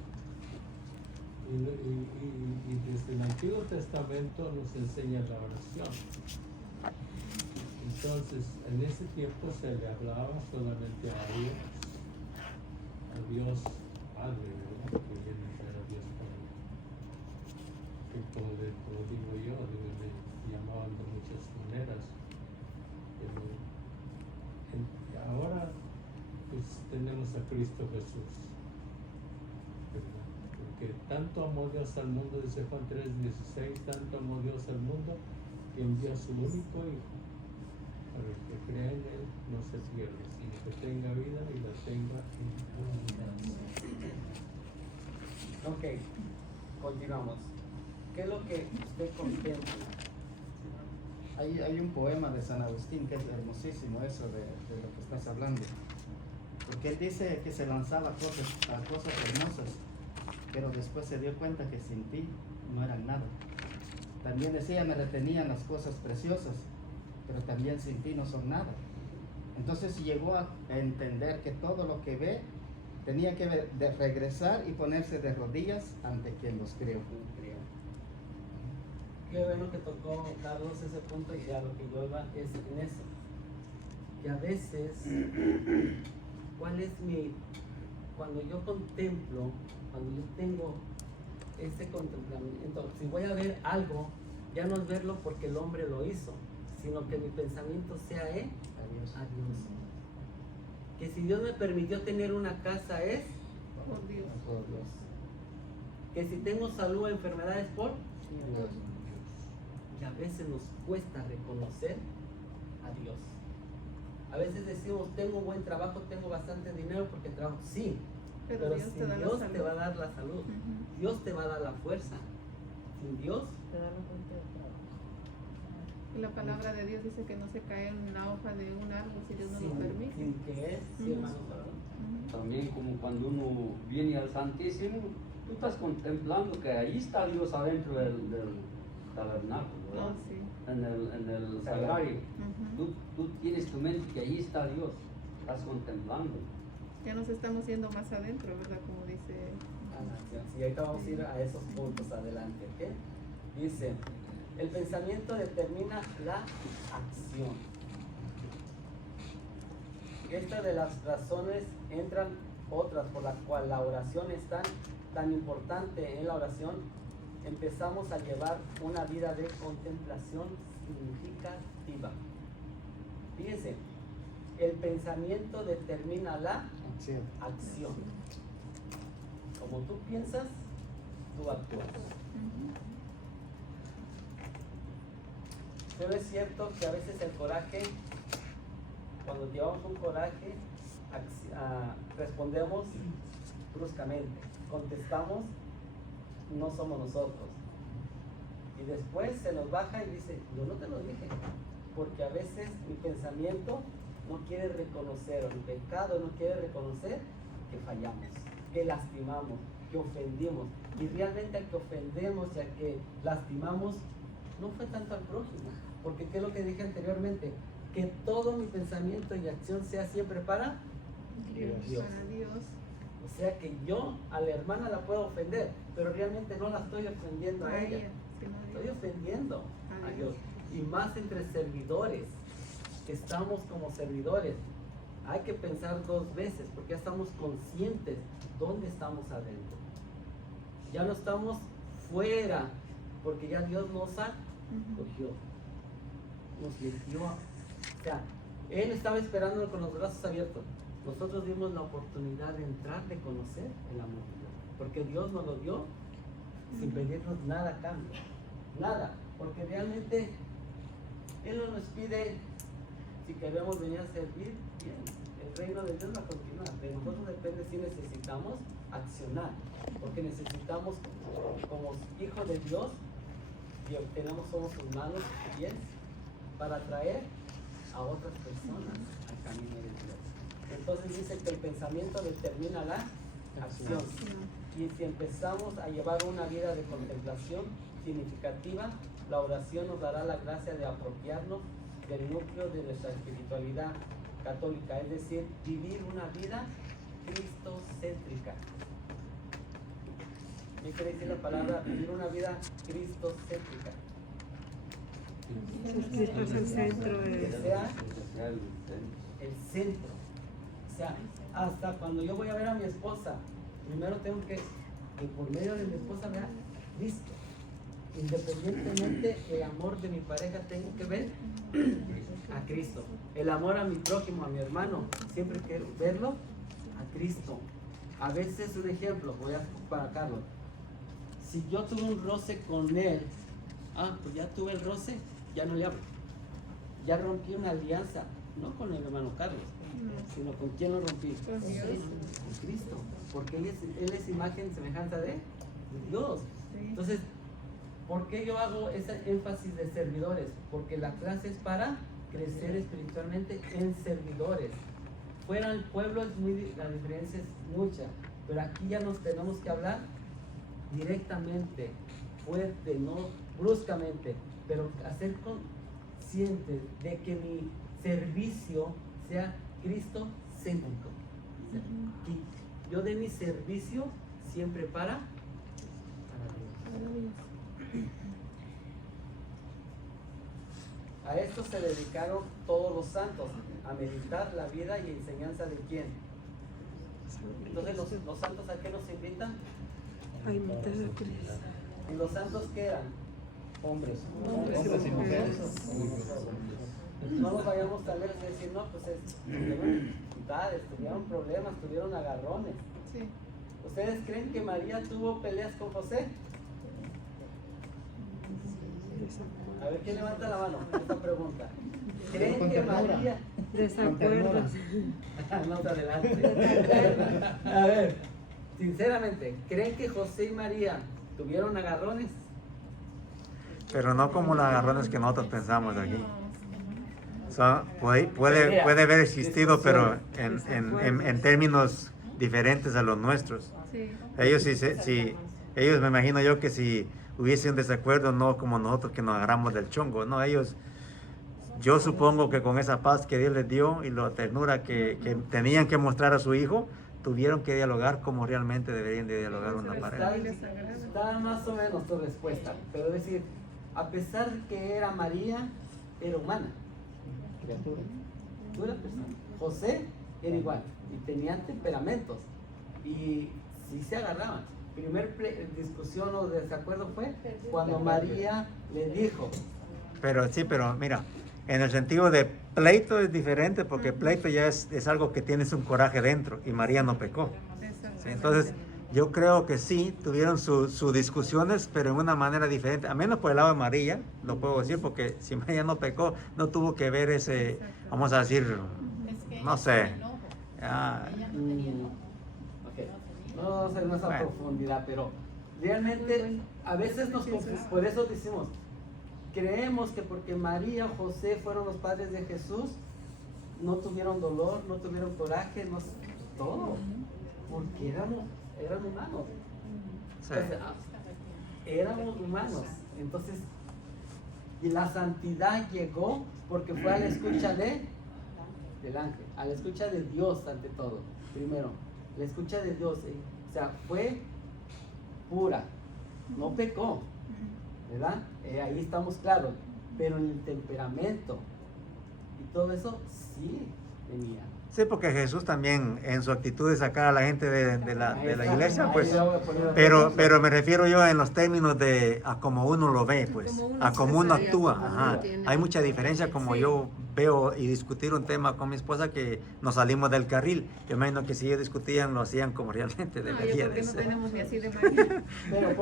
Y desde el Antiguo Testamento nos enseña la oración. Entonces, en ese tiempo se le hablaba solamente a Dios Padre, ¿verdad? Que viene a ser a Dios Padre. Que como digo yo, le llamaban de muchas maneras. Pero ahora, pues tenemos a Cristo Jesús, ¿verdad? Porque tanto amó Dios al mundo, dice Juan 3:16, tanto amó Dios al mundo que envió a su único Hijo, para el que crea en Él no se pierda, sino que tenga vida y la tenga en abundancia. Ok, continuamos. ¿Qué es lo que usted contempla? Hay un poema de San Agustín que es hermosísimo, eso de lo que estás hablando. Porque él dice que se lanzaba a cosas hermosas, pero después se dio cuenta que sin ti no eran nada. También decía, me retenían las cosas preciosas, pero también sin ti no son nada. Entonces llegó a entender que todo lo que ve tenía que regresar y ponerse de rodillas ante quien los creó. Qué bueno que tocó Carlos ese punto, y a lo que yo iba es en eso. Que a veces, cuando yo contemplo, cuando yo tengo ese contemplamiento, si voy a ver algo, ya no es verlo porque el hombre lo hizo, sino que mi pensamiento sea a Dios. Que si Dios me permitió tener una casa es Por Dios. por Dios. Que si tengo salud o enfermedades por Dios. Y a veces nos cuesta reconocer a Dios. A veces decimos, tengo buen trabajo, tengo bastante dinero porque trabajo. Sí, pero Dios sin te da la Dios salud. te va a dar la salud. Ujú. Dios te va a dar la fuerza. Sin Dios, Y la palabra de Dios dice que no se cae en una hoja de un árbol si Dios no lo sin permite. que es, sí, Ujú. hermanos, ¿verdad? Ujú. También como cuando uno viene al Santísimo, tú estás contemplando que ahí está Dios adentro del tabernáculo, ¿verdad? Oh, sí. En el sagrario. Ujú. Tú tienes tu mente que ahí está Dios, estás contemplando. Ya nos estamos yendo más adentro, ¿verdad? Como dice. Sí, ahorita vamos a ir a esos puntos adelante, ¿ok? Dice, el pensamiento determina la acción. Esta de las razones entran otras por las cuales la oración es tan importante. En la oración empezamos a llevar una vida de contemplación significativa. Fíjense, el pensamiento determina la acción. Como tú piensas, tú actúas. Ujú. Pero es cierto que a veces el coraje, cuando llevamos un coraje, respondemos bruscamente, contestamos, no somos nosotros. Y después se nos baja y dice, yo no te lo dije, porque a veces mi pensamiento no quiere reconocer, o mi pecado no quiere reconocer que fallamos, que lastimamos, que ofendimos. Y realmente al que ofendemos y al que lastimamos, no fue tanto al prójimo, porque ¿qué es lo que dije anteriormente? Que todo mi pensamiento y acción sea siempre para Dios. Para Dios. O sea que yo a la hermana la puedo ofender, pero realmente no la estoy ofendiendo a ella. sino a Estoy Dios. ofendiendo A a Dios. Dios. Y más entre servidores, que estamos como servidores. Hay que pensar dos veces, porque ya estamos conscientes dónde estamos adentro. Ya no estamos fuera, porque ya Dios nos acogió, nos metió. O sea, Él estaba esperando con los brazos abiertos. Nosotros dimos la oportunidad de entrar, de conocer el amor de Dios, porque Dios nos lo dio sin pedirnos nada a cambio, nada, porque realmente Él no nos pide si queremos venir a servir, bien, el reino de Dios va a continuar, de nosotros depende si necesitamos accionar, porque necesitamos como hijos de Dios y obtenemos, somos sus manos y pies para traer a otras personas al camino de Dios. Entonces dice que el pensamiento determina la acción. Y si empezamos a llevar una vida de contemplación significativa, la oración nos dará la gracia de apropiarnos del núcleo de nuestra espiritualidad católica, es decir, vivir una vida cristocéntrica. ¿Qué quiere decir la palabra vivir una vida cristocéntrica? Cristo es el centro Que de... sea el centro. O sea, hasta cuando yo voy a ver a mi esposa, primero tengo que por medio de mi esposa vea Cristo. Independientemente del amor de mi pareja, tengo que ver a Cristo. El amor a mi prójimo, a mi hermano, siempre quiero verlo a Cristo. A veces, un ejemplo, voy a para Carlos. Si yo tuve un roce con él, pues ya tuve el roce, ya no le hablo. Ya rompí una alianza, no con el hermano Carlos, sino con quién lo rompí. Con Dios. Con Cristo, porque él es imagen y semejanza de Dios. Entonces, ¿por qué yo hago ese énfasis de servidores? Porque la clase es para crecer espiritualmente en servidores. Fuera del pueblo la diferencia es mucha, pero aquí ya nos tenemos que hablar directamente, fuerte, no bruscamente, pero hacer consciente de que mi servicio sea Cristo céntrico. Que yo dé mi servicio siempre para Dios. A esto se dedicaron todos los santos, a meditar la vida y enseñanza de quién. Entonces los santos, ¿a qué nos invitan? A imitar a Cristo. ¿Y los santos qué eran? Hombres y mujeres. No nos vayamos tan lejos de decir, no, pues tuvieron dificultades, tuvieron problemas, tuvieron agarrones. Sí. ¿Ustedes creen que María tuvo peleas con José? A ver, ¿quién levanta la mano? Esta pregunta. ¿Creen que María... Desacuerdos. No te adelante. A ver, sinceramente, ¿creen que José y María tuvieron agarrones? Pero no como los agarrones que nosotros pensamos aquí. Puede haber existido, pero en términos diferentes a los nuestros. Sí. Ellos me imagino yo que si hubiese un desacuerdo, no como nosotros que nos agarramos del chongo, no, ellos, yo supongo que con esa paz que Dios les dio y la ternura que tenían que mostrar a su hijo, tuvieron que dialogar como realmente deberían de dialogar una pareja. Está más o menos tu respuesta, pero es decir, a pesar de que era María, era humana. criatura. Dura persona. José era igual, y tenían temperamentos, y sí se agarraban. Primer discusión o desacuerdo fue cuando María le dijo. Pero mira, en el sentido de pleito es diferente, porque pleito ya es algo que tienes un coraje dentro, y María no pecó. ¿Sí? Entonces, yo creo que sí, tuvieron sus discusiones, pero en una manera diferente, a menos por el lado de María, lo puedo decir, porque si María no pecó, no tuvo que ver ese, vamos a decir, no sé. No vamos a hacer más a profundidad, pero realmente a veces nos confundimos, por eso decimos, creemos que porque María o José fueron los padres de Jesús, no tuvieron dolor, no tuvieron coraje, todo, porque eran humanos. Sí. Éramos humanos. Entonces, y la santidad llegó porque fue a la escucha del ángel, a la escucha de Dios ante todo, primero. La escucha de Dios, o sea, fue pura, no pecó, ¿verdad? Ahí estamos claros, pero en el temperamento y todo eso sí venía. Sí, porque Jesús también en su actitud de sacar a la gente de la iglesia, pues, pero me refiero yo en los términos de a como uno lo ve, pues, a como uno actúa. Ajá. Hay mucha diferencia como yo veo y discutir un tema con mi esposa que nos salimos del carril. Yo imagino que si ellos discutían lo hacían como realmente debería de ser. No tenemos ni así de María.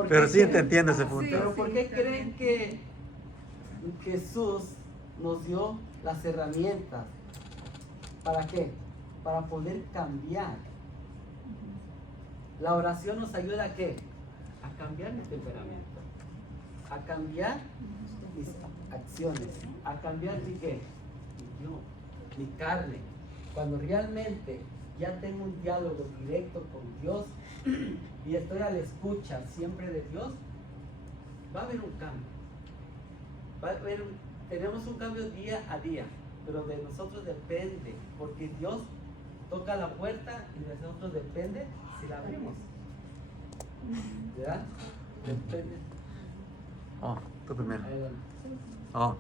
Pero sí te entiendo ese punto. Pero ¿por qué creen que Jesús nos dio las herramientas? ¿Para qué? Para poder cambiar. La oración nos ayuda a qué? A cambiar mi temperamento, a cambiar mis acciones, a cambiar mi qué, mi carne. Cuando realmente ya tengo un diálogo directo con Dios y estoy a la escucha siempre de Dios, va a haber un cambio. Tenemos un cambio día a día, pero de nosotros depende, porque Dios toca la puerta y de nosotros depende si la abrimos. ¿Verdad? Depende. Tú primero. Adelante.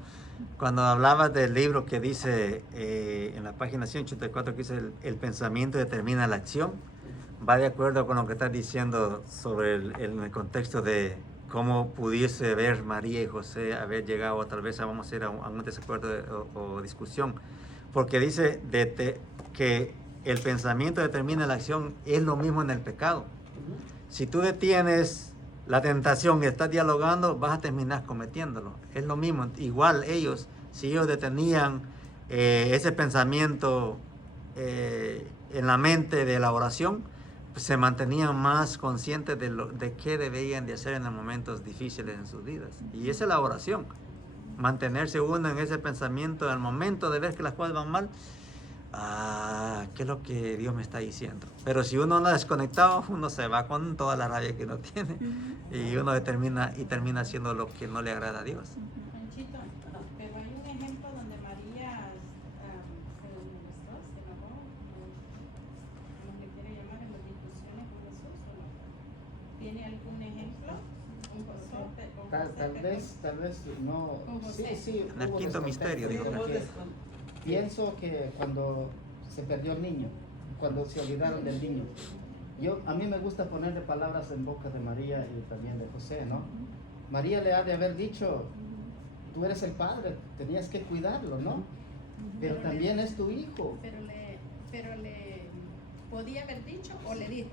Cuando hablabas del libro que dice en la página 184 que dice el pensamiento determina la acción, va de acuerdo con lo que estás diciendo sobre el contexto de cómo pudiese ver María y José haber llegado, o tal vez vamos a ir a un desacuerdo o discusión, porque dice que el pensamiento determina la acción. Es lo mismo en el pecado. Si tú detienes la tentación y estás dialogando, vas a terminar cometiéndolo. Es lo mismo. Igual ellos, si ellos detenían ese pensamiento en la mente de la oración, se mantenían más conscientes de qué debían de hacer en los momentos difíciles en sus vidas. Y esa es la oración. Mantenerse uno en ese pensamiento al momento de ver que las cosas van mal. ¿Qué es lo que Dios me está diciendo? Pero si uno no ha desconectado, uno se va con toda la rabia que uno tiene y uno termina haciendo lo que no le agrada a Dios. Panchito, pero hay un ejemplo donde María se molestó, se enojó, como le quiere llamar, en las discusiones con Jesús, ¿o no? ¿Tiene algún ejemplo? Tal vez no. Con José. Sí, En el hubo quinto misterio, dijo. Pienso que cuando se perdió el niño, cuando se olvidaron del niño, a mí me gusta ponerle palabras en boca de María y también de José, ¿no? María le ha de haber dicho, tú eres el padre, tenías que cuidarlo, ¿no? Pero también es tu hijo. Pero le podía haber dicho o le dijo.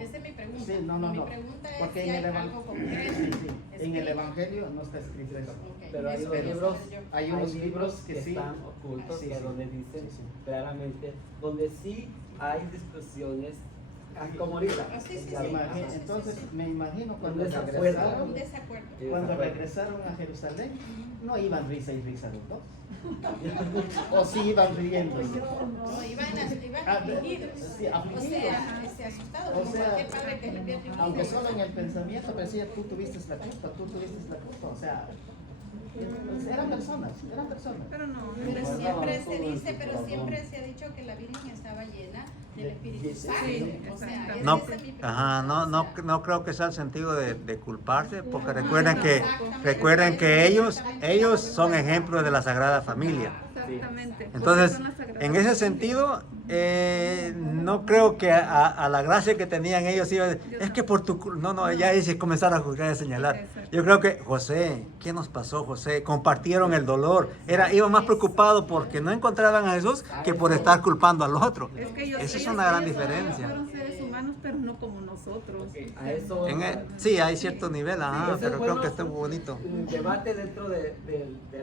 Esa es mi pregunta. Sí, no. Mi pregunta es porque si hay algo concreto. En el Evangelio no está escrito eso. Okay. Pero hay Eso unos quiero libros, saber yo. Hay unos libros que sí están ocultos, Sí, que sí. donde dicen Sí. claramente, donde sí hay discusiones, como ahorita. Sí, sí, Ya sí. imagino. Entonces me imagino cuando Un desacuerdo. regresaron, Un desacuerdo. cuando regresaron a Jerusalén, no iban risa y risa los dos. O sí iban riendo. No, iban afligidos. Sí, afligidos. O sea, asustados. O Como sea, cualquier padre que le pierde un aunque hijo. solo en el pensamiento parecía tú tuviste la culpa, o sea, eran personas. Pero no, Pero siempre se dice, pero siempre se ha dicho que la Virgen estaba llena del Espíritu Santo. O sea, No, esa es mi pregunta. no creo que sea el sentido de culparse, porque recuerden que ellos son ejemplos de la Sagrada Familia. exactamente. Entonces, Porque son las sagradas. en ese sentido, no creo que a la gracia que tenían ellos iba a decir, es que por tu culpa, no, ya dice comenzar a juzgar y a señalar. Exacto. Yo creo que, José, ¿qué nos pasó, José? Compartieron el dolor. Iban más preocupados porque no encontraban a Jesús que por estar culpando al otro. Es que Esa es una gran ellos diferencia. fueron seres humanos, pero no como nosotros. A eso Sí, hay cierto nivel, Ese pero es creo bueno, que estuvo bonito. un debate dentro de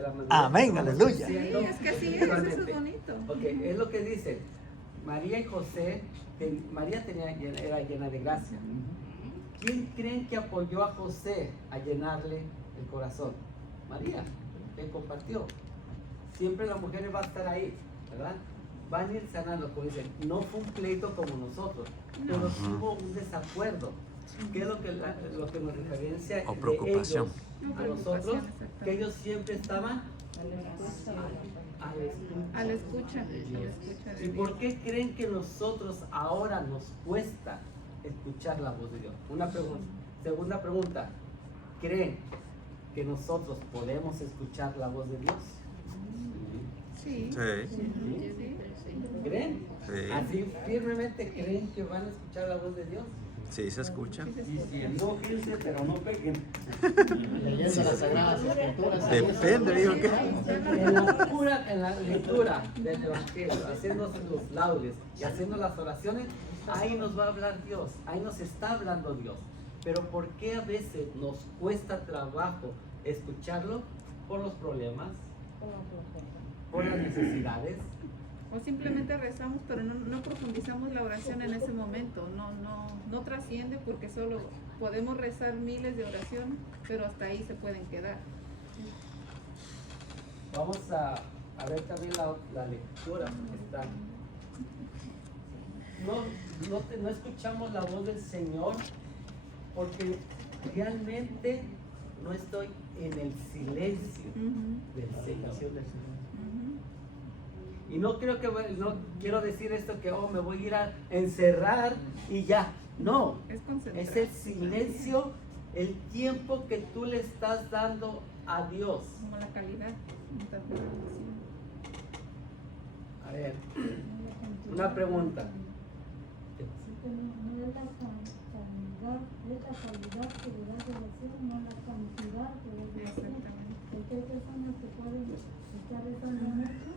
la madurez. Amén, que estamos aleluya. diciendo Sí, es que sí, eso es actualmente. bonito. Ok, es lo que dice. María y José, María era llena de gracia. ¿Quién creen que apoyó a José a llenarle el corazón? María, le compartió. Siempre las mujeres van a estar ahí, ¿verdad? Van a ir sanando, como dicen, no fue un pleito como nosotros, pero sí hubo un desacuerdo. ¿Qué es lo que nos diferencia O de preocupación. ellos a nosotros? Que ellos siempre estaban A la escucha de ¿Y Dios. por qué creen que nosotros ahora nos cuesta escuchar la voz de Dios? Una pregunta. Segunda pregunta. ¿Creen que nosotros podemos escuchar la voz de Dios? Sí. Sí, ¿Creen? Sí. ¿Así firmemente creen que van a escuchar la voz de Dios? sí se escucha. Diciendo, fíjense, pero no pequen. Leyendo las Sagradas Escrituras. ahí Depende, digo que. En la lectura del Evangelio, haciendo los laudes y haciendo las oraciones, ahí nos va a hablar Dios, ahí nos está hablando Dios. Pero ¿por qué a veces nos cuesta trabajo escucharlo? Por los problemas, por las necesidades. O simplemente rezamos, pero no profundizamos la oración en ese momento. No trasciende porque solo podemos rezar miles de oraciones, pero hasta ahí se pueden quedar. Vamos a ver también la lectura que está. No escuchamos la voz del Señor porque realmente no estoy en el silencio de la habitación del Señor. Y no quiero decir esto que me voy a ir a encerrar y ya. No, Es concentrar. es el silencio, el tiempo que tú le estás dando a Dios. Como la calidad. Tanto la oración. A ver, una pregunta. No es la calidad, es la calidad que le da relación, no la cantidad que le da relación. Porque hay personas que pueden estar rezando mucho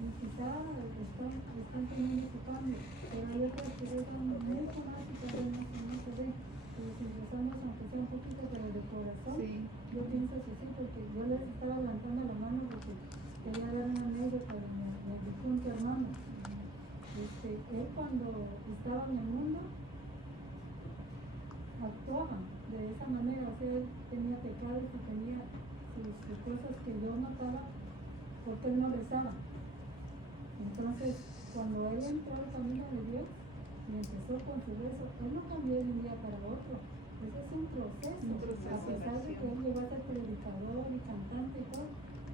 y quizá están teniendo su cambio, pero hay otras que rezan mucho más y todavía no se ve. Pero si rezamos aunque sea un poquito, pero de corazón, Sí. yo pienso que sí, porque yo les estaba levantando la mano porque quería dar una anécdota de mi difunto hermano. Él cuando estaba en el mundo, actuaba de esa manera, o sea, él tenía pecados y tenía sus cosas que yo notaba porque él no rezaba. Entonces, cuando él entró al camino de Dios y empezó con su rezo, él no cambió de un día para otro. Ese es un proceso. A pesar de que él llegó a ser predicador y cantante y todo,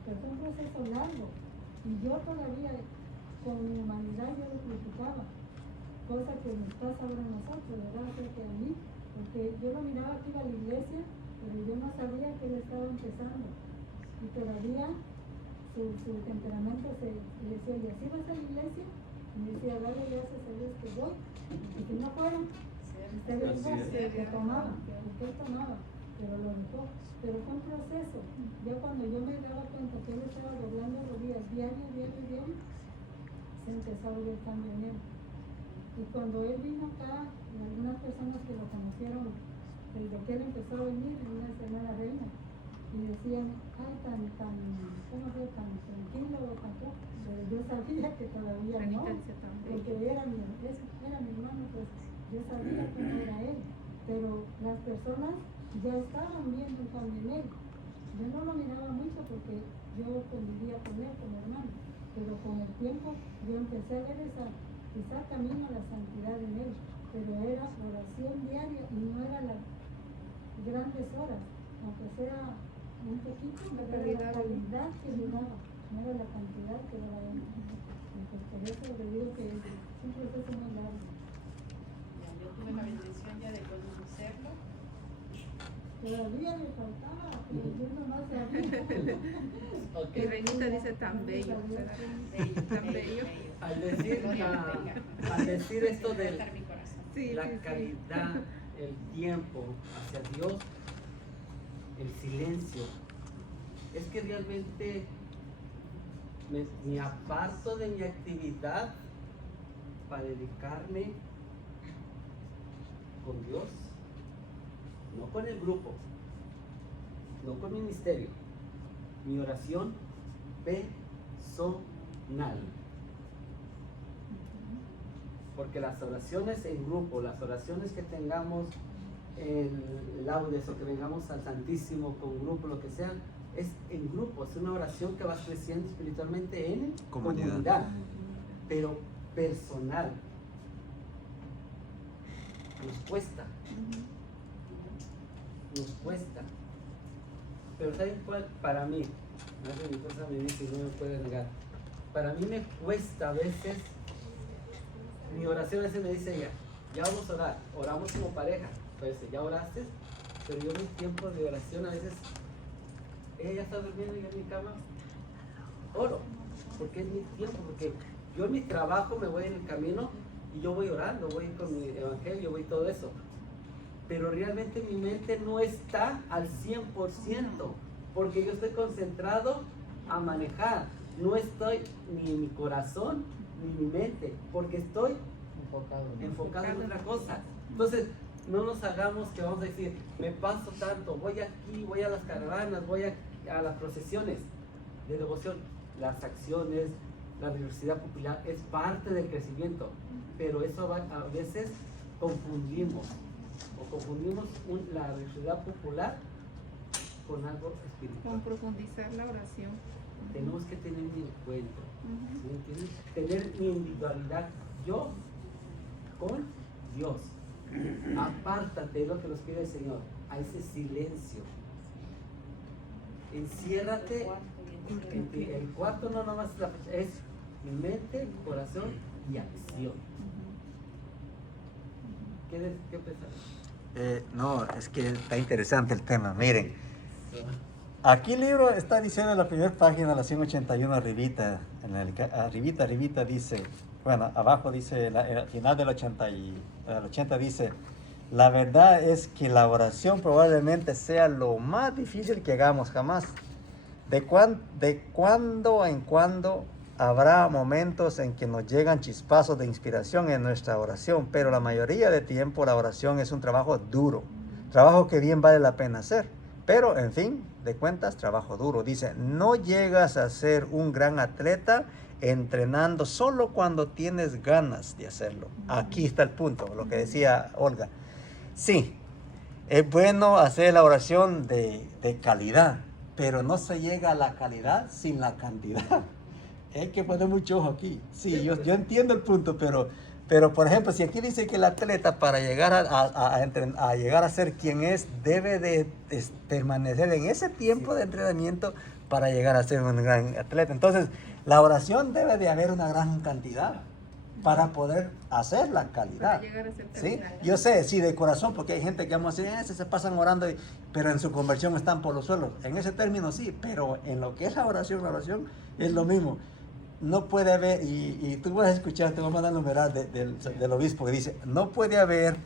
pero fue un proceso largo. Y yo todavía, con mi humanidad, yo lo criticaba, cosa que nos pasa ahora a nosotros, ¿verdad? O sea, que a mí, porque yo lo miraba que iba a la iglesia, pero yo no sabía que él estaba empezando. Y todavía su temperamento le decía, ¿y así vas a la iglesia? Y me decía, dale gracias a Dios que voy. Y si no fuera, ustedes que tomaba, porque él tomaba, pero lo dejó. Pero fue un proceso. Ya cuando yo me daba cuenta que él estaba doblando rodillas diario, se empezó a ver el cambio en él. Y cuando él vino acá, algunas personas que lo conocieron, desde que él empezó a venir, una semana reina, y decían, ay, ¿cómo fue? Tan tranquilo, tan poco. Pero yo sabía que todavía no, porque era mi hermano, pues yo sabía que no era él. Pero las personas ya estaban viendo un cambio en él. Yo no lo miraba mucho porque yo convivía con él como hermano, pero con el tiempo yo empecé a ver esa camino a la santidad en él, pero era oración diaria y no era las grandes horas, aunque sea un poquito, pero era la calidad que le daba, no era la cantidad que daba él. Entonces, por eso le digo que es un proceso muy largo. Yo tuve la bendición ya de conocerlo. Todavía le faltaba, pero yo nomás sabía. Y Reinita dice tan bello, tan bello. Al decir esto de la calidad, el tiempo hacia Dios, el silencio, es que realmente me aparto de mi actividad para dedicarme con Dios, no con el grupo, no con mi ministerio, mi oración personal. Porque las oraciones en grupo, las oraciones que tengamos en laudes o que vengamos al Santísimo con grupo, lo que sea, es en grupo, es una oración que va creciendo espiritualmente en comunidad, pero personal. Nos cuesta. Pero ¿saben cuál? Para mí, mi esposa me dice y no me puede negar, para mí me cuesta a veces. Mi oración a veces me dice ella, ya vamos a orar, oramos como pareja, entonces ya oraste, pero yo mis tiempos de oración a veces, ella ya está durmiendo y yo en mi cama oro, porque es mi tiempo, porque yo en mi trabajo me voy en el camino y yo voy orando, voy con mi evangelio, voy todo eso, pero realmente mi mente no está al 100%, porque yo estoy concentrado a manejar, no estoy ni en mi corazón ni mi mente, porque estoy enfocado en otra cosa. Entonces, no nos hagamos que vamos a decir, me paso tanto, voy aquí, voy a las caravanas, voy a las procesiones de devoción. Las acciones, la religiosidad popular es parte del crecimiento, pero eso a veces confundimos la religiosidad popular con algo espiritual. Con profundizar la oración. Tenemos que tener mi encuentro, ¿me entiendes? Tener mi individualidad, yo con Dios. Apártate de lo que nos pide el Señor, a ese silencio. Enciérrate en ti. El cuarto no nomás es mi mente, corazón y acción. ¿Qué pensás? No, es que está interesante el tema. Miren, aquí el libro está diciendo en la primera página, la 181 arribita, arribita dice, bueno, abajo dice, al final del 80 dice, la verdad es que la oración probablemente sea lo más difícil que hagamos jamás. De cuando en cuando habrá momentos en que nos llegan chispazos de inspiración en nuestra oración, pero la mayoría de tiempo la oración es un trabajo duro, trabajo que bien vale la pena hacer. Pero, en fin, de cuentas, trabajo duro. Dice, no llegas a ser un gran atleta entrenando solo cuando tienes ganas de hacerlo. Aquí está el punto, lo que decía Olga. Sí, Es bueno hacer la oración de calidad, pero no se llega a la calidad sin la cantidad. Hay que poner mucho ojo aquí. Sí, yo entiendo el punto, pero por ejemplo, si aquí dice que el atleta para llegar a llegar a ser quien es, debe de permanecer en ese tiempo de entrenamiento para llegar a ser un gran atleta. Entonces, la oración debe de haber una gran cantidad para poder hacer la calidad. Para llegar a ser ¿Sí? calidad. Yo sé, sí, de corazón, porque hay gente que vamos a decir, se pasan orando, pero en su conversión están por los suelos. En ese término sí, pero en lo que es la oración es lo mismo. No puede haber, y tú vas a escuchar, te voy a mandar el numeral del obispo que dice, no puede haber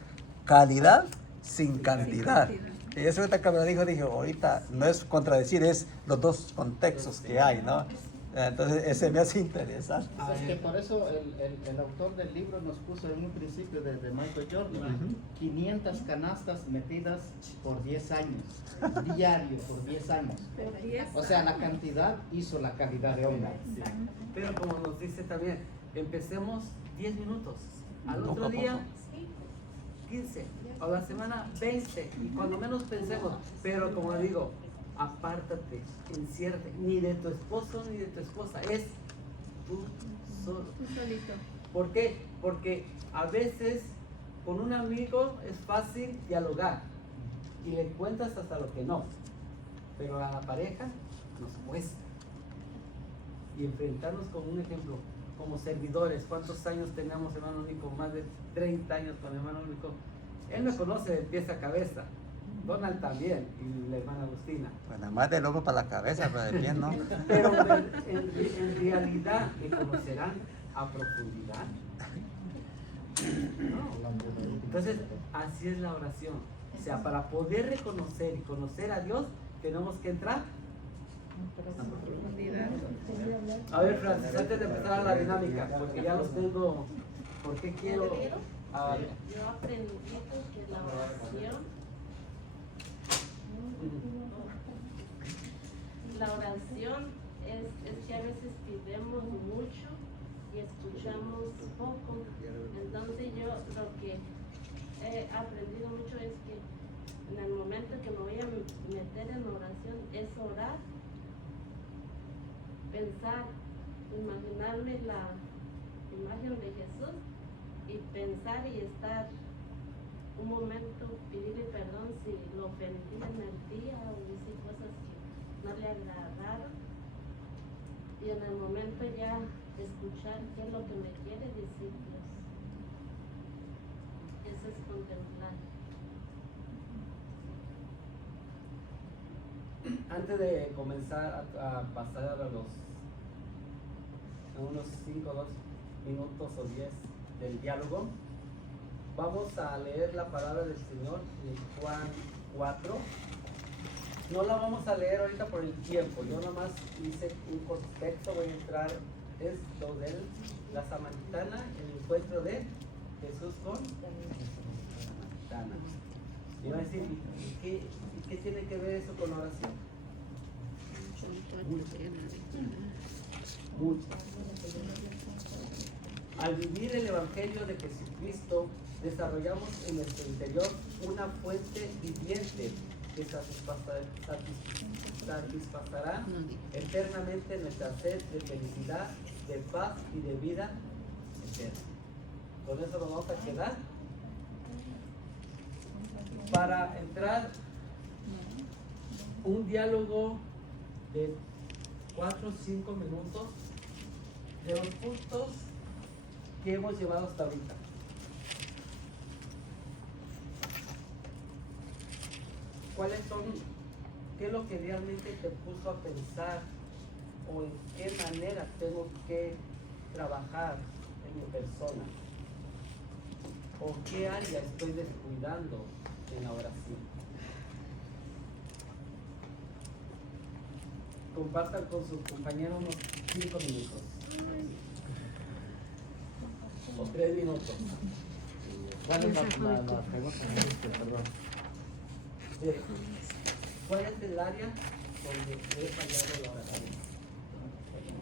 calidad sin cantidad. Y eso ahorita que me lo dije, ahorita no es contradecir, es los dos contextos que hay, ¿no? Entonces, ese me hace interesante. Es que por eso el autor del libro nos puso en un principio de Michael Jordan 500 canastas metidas por 10 años, diario por 10 años. O sea, la cantidad hizo la calidad de hombre. Sí. Pero como nos dice también, empecemos 10 minutos, al Poco otro a día poco. 15, a la semana 20, y cuando menos pensemos, pero como digo, apártate, enciérrate, ni de tu esposo ni de tu esposa, es tú solo. Tú solito. ¿Por qué? Porque a veces con un amigo es fácil dialogar y le cuentas hasta lo que no, pero a la pareja nos cuesta. Y enfrentarnos con un ejemplo, como servidores, ¿cuántos años tenemos, hermano Nico? Más de 30 años con hermano Nico. Él me conoce de pies a cabeza, Donald también, y la hermana Agustina. Pues nada más del lomo para la cabeza, pero de pie no. Pero en realidad me conocerán a profundidad. No. Entonces, así es la oración. O sea, para poder reconocer y conocer a Dios, tenemos que entrar. A ver, Francis, antes de empezar la dinámica, porque ya los tengo, porque quiero... Yo aprendí que la oración es que a veces pidemos mucho y escuchamos poco. Entonces yo lo que he aprendido mucho es que en el momento que me voy a meter en oración es orar, pensar, imaginarme la imagen de Jesús y pensar y estar un momento, pedirle perdón si lo ofendí en el día o hice cosas que no le agradaron, y en el momento ya escuchar qué es lo que me quiere decir Dios. Eso es contemplar. Antes de comenzar a pasar a unos 5 o 2 minutos o 10 del diálogo, vamos a leer la palabra del Señor en Juan 4. No la vamos a leer ahorita por el tiempo, yo nomás hice un contexto, voy a entrar, es lo de la samaritana, el encuentro de Jesús con la samaritana. Y va a decir, ¿y qué tiene que ver eso con la oración? Mucho. Al vivir el Evangelio de Jesucristo, desarrollamos en nuestro interior una fuente viviente que satisfacerá eternamente nuestra sed de felicidad, de paz y de vida eterna. Con eso nos vamos a quedar. Para entrar un diálogo de 4 o 5 minutos de los puntos que hemos llevado hasta ahorita. ¿Cuáles son, qué es lo que realmente te puso a pensar o en qué manera tengo que trabajar en mi persona? ¿O qué área estoy descuidando en la oración? Compartan con sus compañeros unos 5 minutos. O 3 minutos. ¿Cuál es la pregunta? Perdón. ¿Cuál es el área donde he fallado la oración?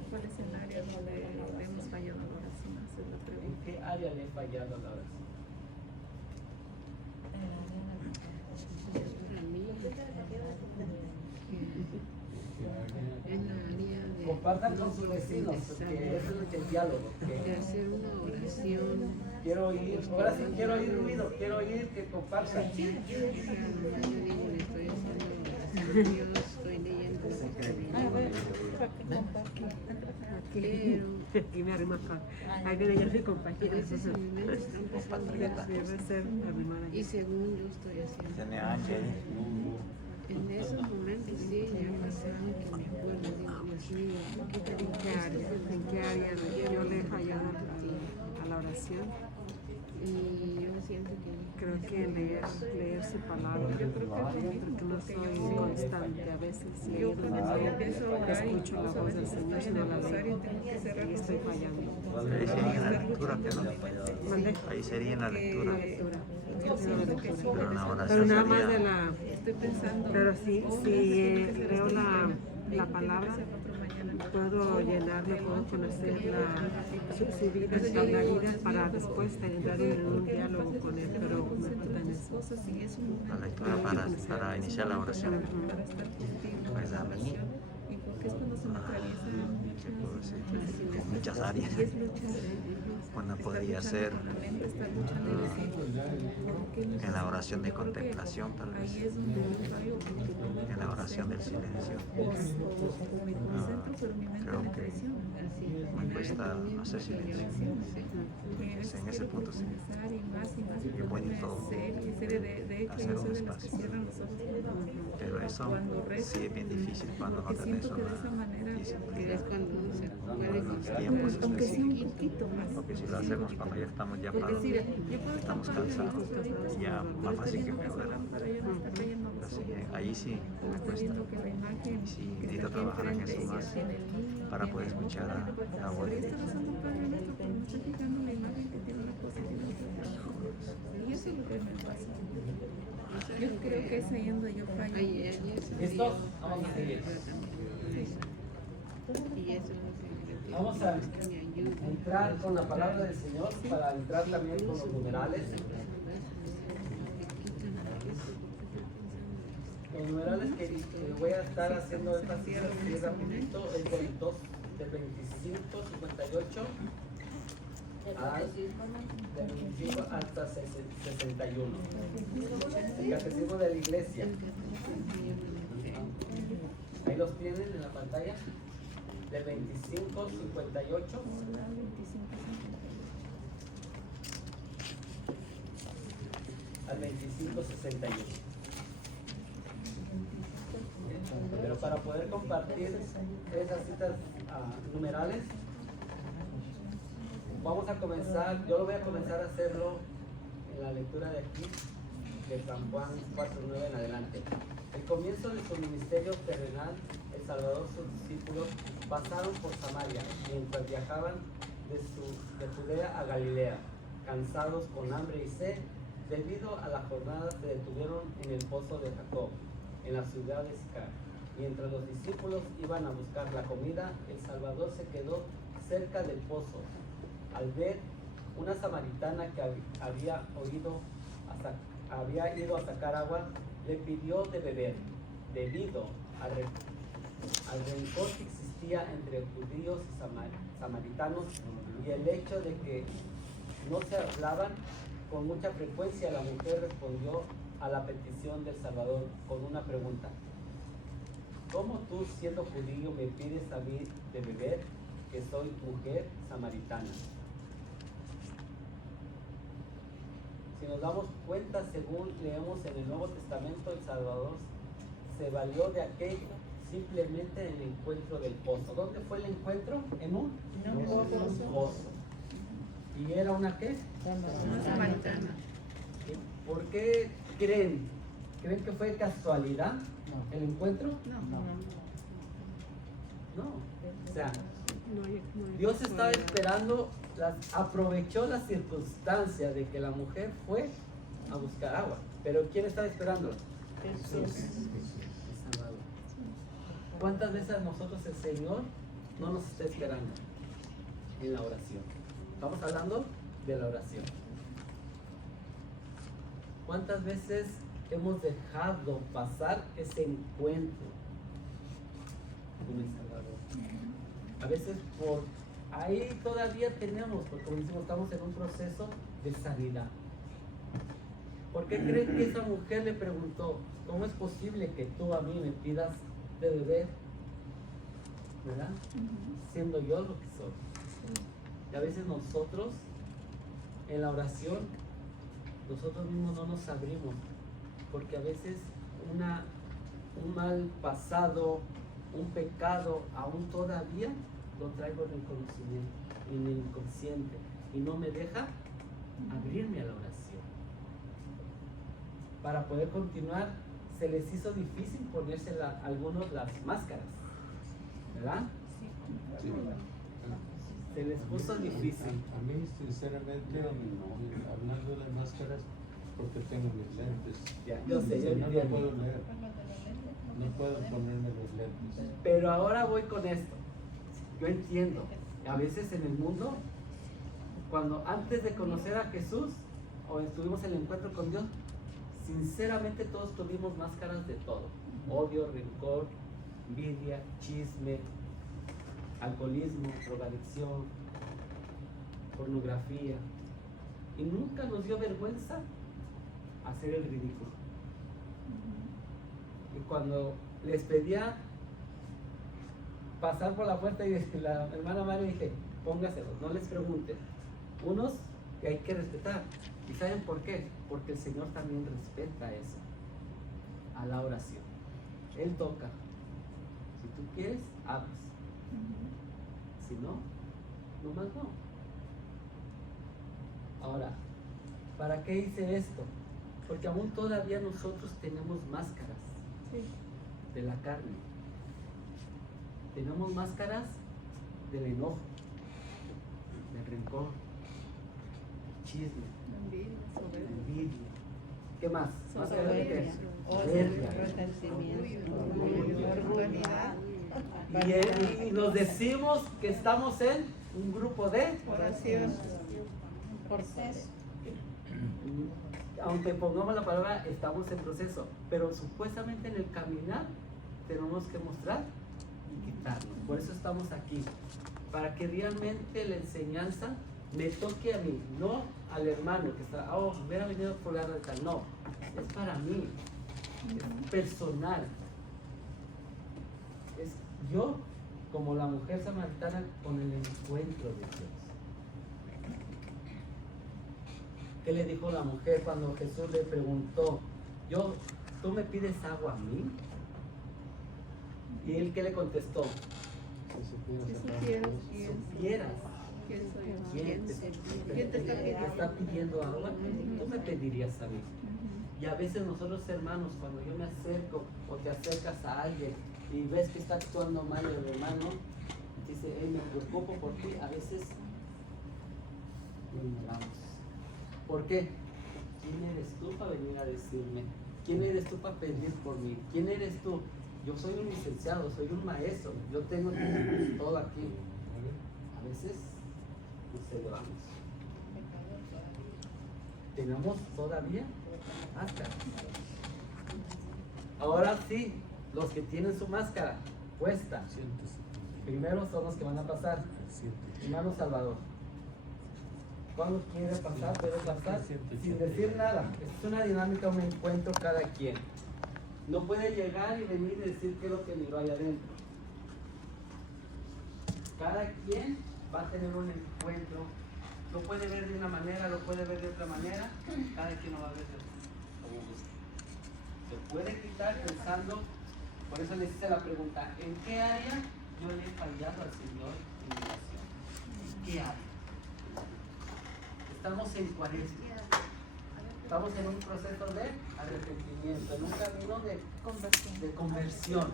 ¿Cuál es el área donde hemos fallado la oración? Esa es la ¿En pregunta. qué área le he fallado la oración? En la área de Compartan con sus vecinos, porque eso es el diálogo. de hacer una oración. Quiero oír, ahora sí quiero oír ruido, quiero oír que compartan. Yo digo, le estoy haciendo oración, yo estoy leyendo. Pero y me arrima acá. Ahí viene ya mi compañera. a veces en mi mente están pasando Debe ser arrimada. y según yo estoy haciendo. Tiene ángel. En esos momentos sí, ya pasaron que me acuerdo, digo, Dios mío, ¿En qué área yo le he fallado a la oración? y yo siento que Creo que leer su palabra. Yo creo que Porque no soy constante a veces. Y yo ahí es cuando donde empiezo a orar y escucho la incluso a voz del veces Señor, estoy si en no el la rosario leo. tengo que cerrar Y los estoy ojos. fallando. Ahí sería en la lectura, que no. ¿Mande? Ahí sería en la lectura. Yo siento que sí, Pero una Pero oración nada más de sería. la... estoy pensando. Pero sí, leo la palabra, puedo llenarme, puedo conocer su vida, su vida para después entrar en un diálogo con él, pero me falta en eso. La lectura para iniciar la oración. Para estar contigo. Pues a mí, Y porque es cuando se me atraviesan ¿qué puedo decir? Muchas áreas. Una podría ser en la oración de contemplación, tal vez. ahí es donde yo fallo, porque no En la oración del silencio. me concentro, pero mi mente Creo me que traiciona. me cuesta hacer silencio. Es en ese punto sí. Y Es bonito de hecho, hacer yo soy un de las que espacio. cierran los ojos Pero eso cuando rezo, sí es bien difícil cuando no porque tenés siento que de esa una manera, es disciplina. cuando uno se puede Los concentrar. tiempos aunque sea un específicos. poquito más, Porque si lo hacemos cuando ya estamos ya porque sí, yo puedo estamos estar cansados, ya más fácil que me pero duela. ya no está cayendo los Así ojos. que ahí sí me Estoy cuesta. viendo que la imagen Sí, que necesito está aquí trabajar en enfrente eso ya más tiene el niño, para poder tiene escuchar la voz pero de yo estoy rezando un Padre Nuestro, pero me estoy fijando en la imagen que tiene una cosa y otra. Y eso es lo que me pasa. Yo creo que es ahí donde yo fallo. ¿Listos? Vamos a seguir. Y eso es lo que Vamos a entrar con la palabra del Señor para entrar también con los numerales. Los numerales que voy a estar haciendo énfasis así rapidito es del 2, del 25:58 al del 25 hasta 61. El catecismo de la iglesia. Ahí los tienen en la pantalla. Del 25:58 al 25:61. Pero para poder compartir esas citas numerales, vamos a comenzar, yo lo voy a comenzar a hacerlo en la lectura de aquí, de San Juan 4:9 en adelante. El comienzo de su ministerio terrenal, el Salvador, sus discípulos pasaron por Samaria mientras viajaban de Judea a Galilea, cansados con hambre y sed. Debido a la jornada se detuvieron en el pozo de Jacob, en la ciudad de Sicar. Mientras los discípulos iban a buscar la comida, el Salvador se quedó cerca del pozo. Al ver una samaritana que había ido a sacar agua, le pidió de beber. Debido al rencor que existía entre judíos y samaritanos y el hecho de que no se hablaban con mucha frecuencia, la mujer respondió a la petición del Salvador con una pregunta: ¿cómo tú, siendo judío, me pides a mí de beber, que soy mujer samaritana? Si nos damos cuenta, según leemos en el Nuevo Testamento, el Salvador se valió de aquello simplemente en el encuentro del pozo. ¿Dónde fue el encuentro? En un pozo. ¿Y era una qué? Una samaritana. ¿Por qué creen? ¿Creen que fue casualidad el encuentro? No. O sea, Dios estaba esperando, aprovechó la circunstancia de que la mujer fue a buscar agua. Pero ¿quién estaba esperando? Jesús. ¿Cuántas veces a nosotros el Señor no nos está esperando en la oración? Estamos hablando de la oración. ¿Cuántas veces hemos dejado pasar ese encuentro con el Salvador. A veces por ahí todavía tenemos, porque como decimos, estamos en un proceso de sanidad. ¿Por qué creen que esa mujer le preguntó, ¿cómo es posible que tú a mí me pidas de beber? ¿Verdad? Siendo yo lo que soy. Y a veces nosotros, en la oración, nosotros mismos no nos abrimos, porque a veces un mal pasado, un pecado, aún todavía lo traigo en el conocimiento, en el inconsciente, y no me deja abrirme a la oración. Para poder continuar, se les hizo difícil ponerse a algunos las máscaras, ¿verdad? Sí. Se les puso difícil. A mí, sinceramente, hablando de las máscaras, porque tengo mis lentes. Ya, yo sé, yo no entiendo. puedo leer. No puedo ponerme los lentes. Pero ahora voy con esto. Yo entiendo. A veces en el mundo, cuando antes de conocer a Jesús, o estuvimos en el encuentro con Dios, sinceramente todos tuvimos máscaras de todo. Odio, rencor, envidia, chisme, alcoholismo, drogadicción, pornografía. Y nunca nos dio vergüenza hacer el ridículo. Y cuando les pedía pasar por la puerta, y la hermana María dije, póngaselos, no les pregunten. Unos que hay que respetar. ¿Y saben por qué? Porque el Señor también respeta eso, a la oración. Él toca. Si tú quieres, abres. Si no, nomás no. Ahora, ¿para qué hice esto? Porque aún todavía nosotros tenemos máscaras de la carne. Tenemos máscaras del enojo, del rencor, chisme, envidia. ¿Qué más? ¿Máscara de qué? Soberbia, orgullo. Y nos decimos que estamos en un grupo de Oración. Proceso. Aunque pongamos la palabra, estamos en proceso, pero supuestamente en el caminar tenemos que mostrar y quitarnos. Por eso estamos aquí, para que realmente la enseñanza me toque a mí, no al hermano que está, oh, hubiera venido por la de tal. No, es para mí, es personal. Es yo como la mujer samaritana con el encuentro de Dios. ¿Qué le dijo la mujer cuando Jesús le preguntó, tú me pides agua a mí? ¿Y él qué le contestó? Si Supieras. ¿Quién soy yo? ¿Quién te está pidiendo agua? Tú me pedirías a mí. Y a veces nosotros hermanos, cuando yo me acerco o te acercas a alguien y ves que está actuando mal el hermano, dice, hey, me preocupo por ti, a veces lo ignoramos. ¿Por qué? ¿Quién eres tú para venir a decirme? ¿Quién eres tú para pedir por mí? ¿Quién eres tú? Yo soy un licenciado, soy un maestro, yo tengo todo aquí. A veces nos celebramos. Tenemos todavía máscara. Ahora sí, los que tienen su máscara puesta, primero son los que van a pasar. Hermano Salvador, cuando quiere pasar, puede pasar sin decir nada. Es una dinámica, un encuentro cada quien. No puede llegar y venir y decir qué es lo que miró allá adentro. Cada quien va a tener un encuentro. Lo puede ver de una manera, lo puede ver de otra manera. Cada quien lo va a ver como gusta. Se puede quitar pensando, por eso les hice la pregunta, ¿en qué área yo le he fallado al Señor en mi oración? ¿En qué área? Estamos en Cuaresma. Estamos en un proceso de arrepentimiento, en un camino de conversión.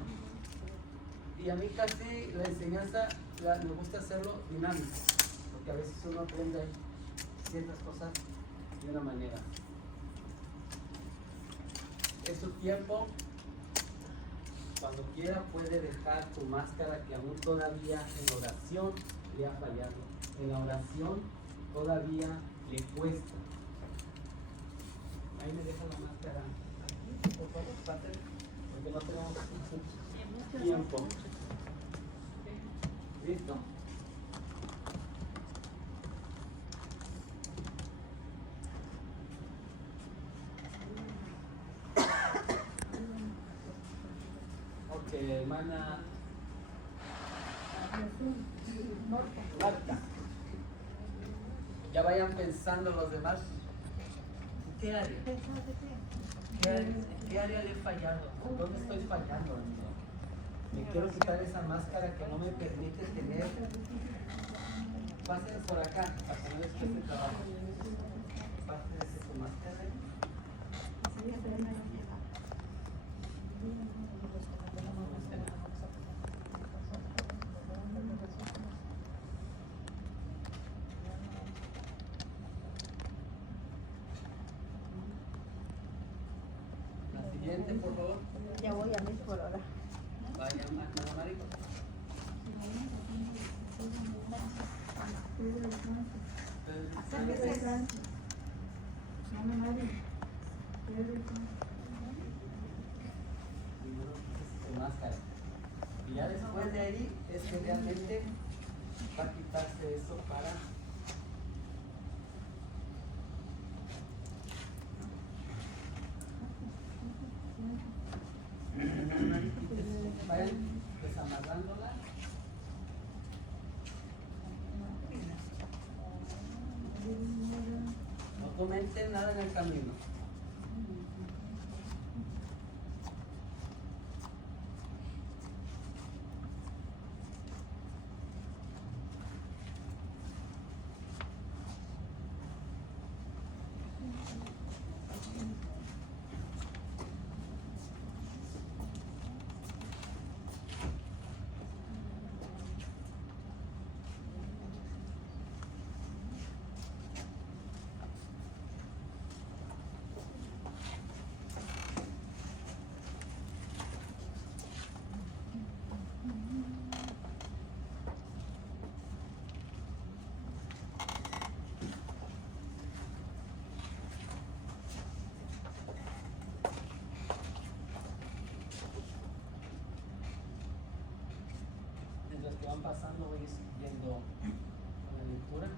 Y a mí casi la enseñanza me gusta hacerlo dinámico, porque a veces uno aprende ciertas cosas de una manera. Es su tiempo, cuando quiera puede dejar tu máscara que aún todavía en oración le ha fallado. En la oración todavía le cuesta. Ahí me deja la máscara aquí pasen, porque no tenemos tiempo. ¿Listo? Ok, hermana Marta. Ya vayan pensando los demás. ¿Qué área? ¿Qué área le he fallado? ¿Dónde estoy fallando, amigo? Me quiero quitar esa máscara que no me permite tener. Pasen por acá para que no les cueste trabajo. Pásense su máscara. La siguiente, por favor. Ya voy a ver por ahora. Vaya, hermana Marico. Su máscara. Y ya después de ahí es que realmente va a quitarse eso para vayan desamarrándola. No comenten nada en el camino. Mientras que van pasando voy siguiendo con la lectura.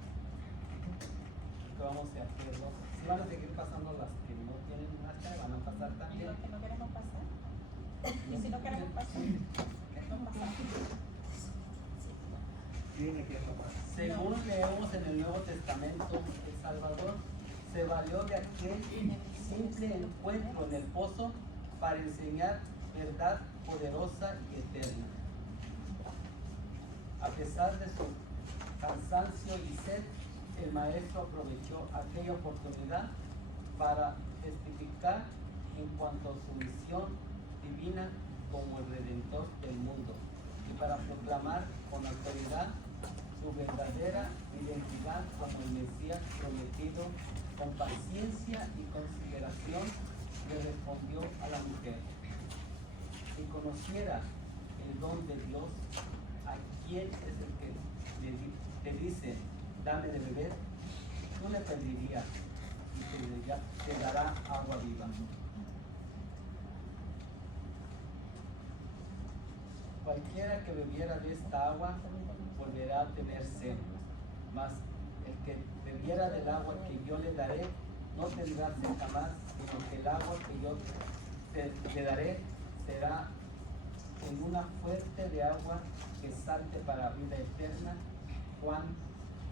Que vamos a hacerlo. Si van a seguir pasando las que no tienen máscara, van a pasar también. ¿Y no queremos pasar? ¿Y si no queremos pasar? No pasamos. Según leemos en el Nuevo Testamento, El Salvador se valió de aquel simple encuentro en el pozo para enseñar verdad poderosa y eterna. A pesar de su cansancio y sed, el maestro aprovechó aquella oportunidad para testificar en cuanto a su misión divina como el Redentor del mundo y para proclamar con autoridad su verdadera identidad como el Mesías prometido. Con paciencia y consideración le respondió a la mujer: si conociera el don de Dios, ¿a quién es el que te dice dame de beber? Tú le pedirías y te dará agua viva. Cualquiera que bebiera de esta agua volverá a tener sed, mas el que bebiera del agua que yo le daré no tendrá sed jamás, sino que el agua que yo te daré será en una fuente de agua que salte para vida eterna. Juan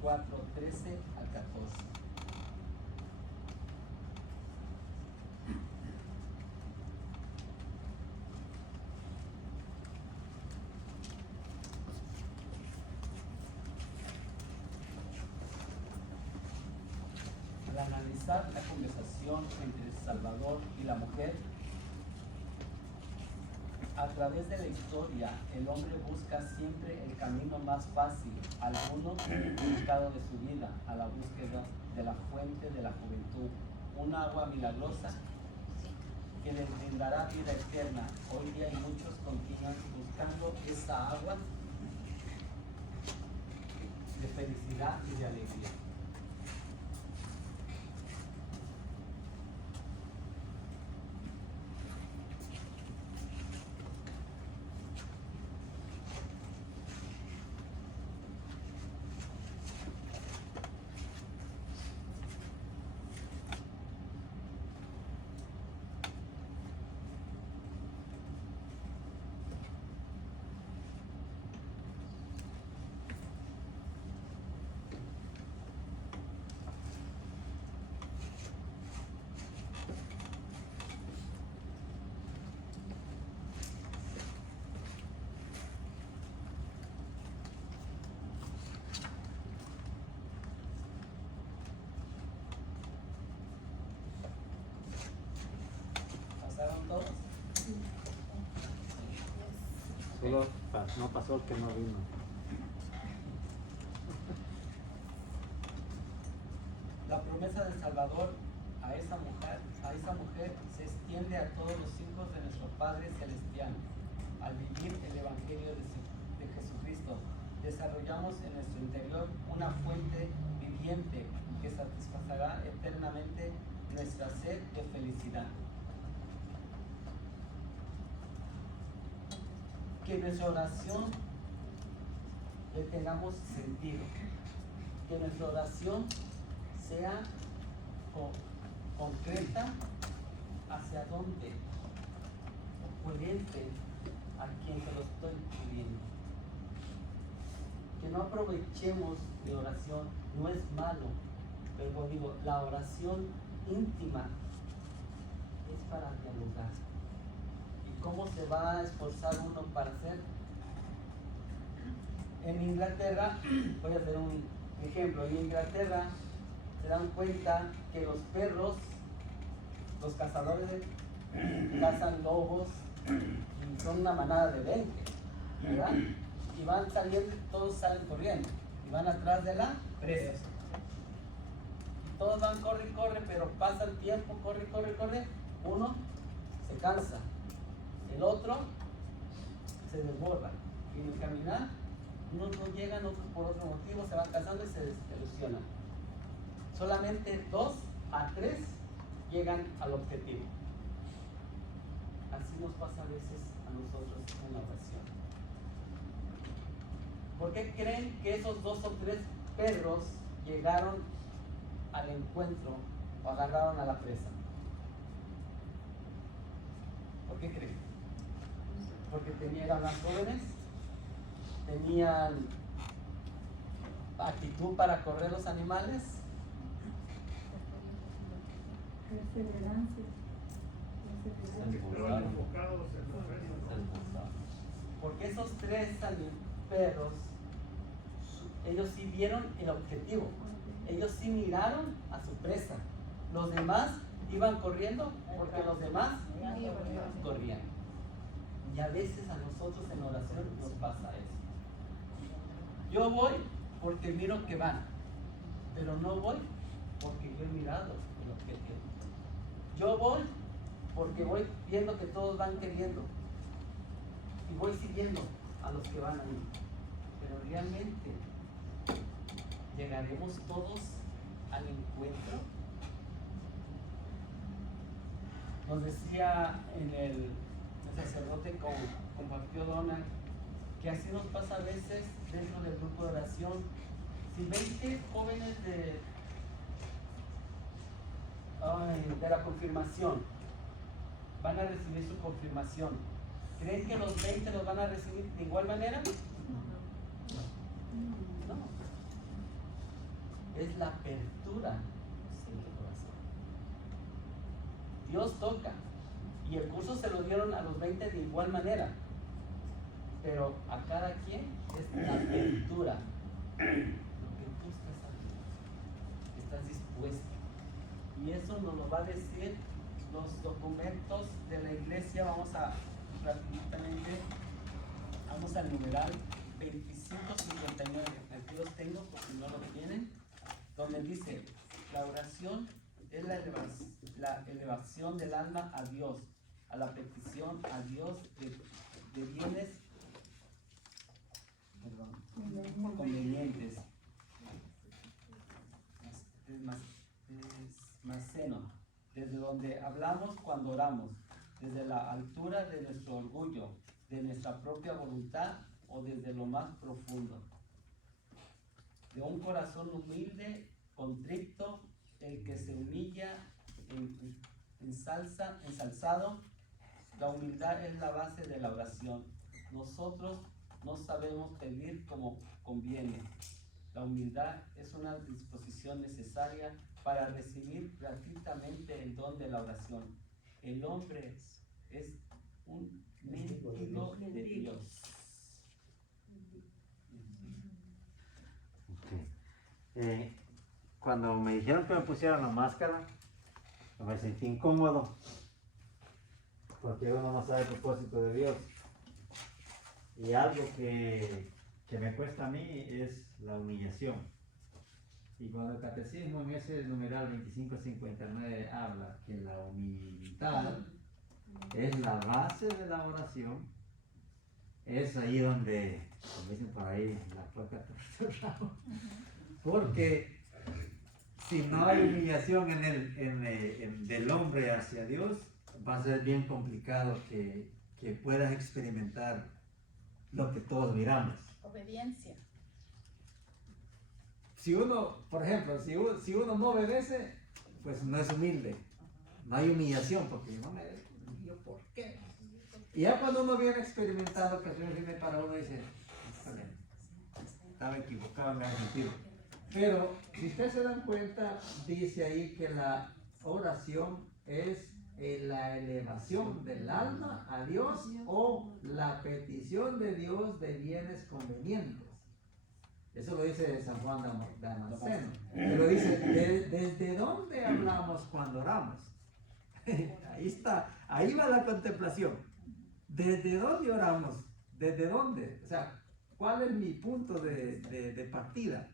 4:13 al 14. Al analizar la conversación entre el Salvador y la mujer, a través de la historia, el hombre busca siempre el camino más fácil, alguno ubicado de su vida, a la búsqueda de la fuente de la juventud, un agua milagrosa que les brindará vida eterna. Hoy día hay muchos continúan buscando esa agua de felicidad y de alegría. Solo no pasó el que no vino. La promesa del Salvador a esa mujer se extiende a todos los hijos de nuestro Padre Celestial. Al vivir el Evangelio de Jesucristo, desarrollamos en nuestro interior una fuente viviente que satisfacerá eternamente nuestra sed de felicidad. Que nuestra oración le tengamos sentido, que nuestra oración sea concreta hacia dónde, coherente a quien se lo estoy pidiendo. Que no aprovechemos mi oración, no es malo, pero como digo, la oración íntima es para dialogar. ¿Y cómo se va a esforzar uno para hacer? En Inglaterra, voy a hacer un ejemplo, en Inglaterra se dan cuenta que los perros, los cazadores cazan lobos y son una manada de 20, ¿verdad? Y van saliendo, todos salen corriendo y van atrás de la presa. Y todos van, corre, pero pasa el tiempo, corre. Uno se cansa, el otro se desborda. Y en el caminar, unos no llegan, otros por otro motivo se van cansando y se desilusionan. Solamente 2 a 3 llegan al objetivo. Así nos pasa a veces a nosotros en la oración. ¿Por qué creen que esos 2 o 3 perros llegaron al encuentro o agarraron a la presa? ¿Por qué creen? Porque eran más jóvenes, tenían actitud para correr los animales. Perseverancia. Porque esos 3 perros, ellos sí vieron el objetivo, ellos sí miraron a su presa. Los demás iban corriendo porque los demás corrían. Y a veces a nosotros en oración nos pasa eso. Yo voy porque miro que van, pero no voy porque yo he mirado el objetivo. Yo voy porque voy viendo que todos van queriendo y voy siguiendo a los que van ahí. Pero realmente, ¿llegaremos todos al encuentro? Nos decía el sacerdote compartió Donald que así nos pasa a veces dentro del grupo de oración. Si 20 jóvenes de la confirmación van a recibir su confirmación, ¿creen que los 20 los van a recibir de igual manera? No. Es la apertura del corazón. Dios toca. Y el curso se lo dieron a los 20 de igual manera. Pero a cada quien es la apertura. Lo que tú estás haciendo. Estás dispuesto. Y eso nos lo va a decir los documentos de la iglesia. Vamos a rápidamente, vamos al numeral 2559. Aquí los tengo por si no lo tienen. Donde dice, la oración es la elevación del alma a Dios, a la petición a Dios de bienes convenientes. Más seno, desde donde hablamos cuando oramos, desde la altura de nuestro orgullo, de nuestra propia voluntad o desde lo más profundo. De un corazón humilde, contrito, el que se humilla, ensalzado. La humildad es la base de la oración. Nosotros no sabemos pedir como conviene. La humildad es una disposición necesaria para recibir gratuitamente el don de la oración. El hombre es un mendigo de Dios. Okay. Cuando me dijeron que me pusiera la máscara, me sentí incómodo, porque uno no sabe el propósito de Dios. Y algo que me cuesta a mí es la humillación. Y cuando el catecismo en ese numeral 2559 habla que la humildad es la base de la oración, es ahí donde, como dicen por ahí, la puerta está cerrada. Porque si no hay humillación del hombre hacia Dios, va a ser bien complicado que puedas experimentar lo que todos miramos. Obediencia. Si uno, por ejemplo, si uno no obedece, pues no es humilde. No hay humillación, porque no me yo ¿por qué? Y ya cuando uno viene experimentado, que el Señor viene para uno y dice, estaba equivocado, me ha sentido. Pero si ustedes se dan cuenta, dice ahí que la oración es la elevación del alma a Dios o la petición de Dios de bienes convenientes. Eso lo dice San Juan de Damasceno. Pero dice, ¿desde dónde hablamos cuando oramos? Ahí está, ahí va la contemplación. ¿Desde dónde oramos? ¿Desde dónde? O sea, ¿cuál es mi punto de partida?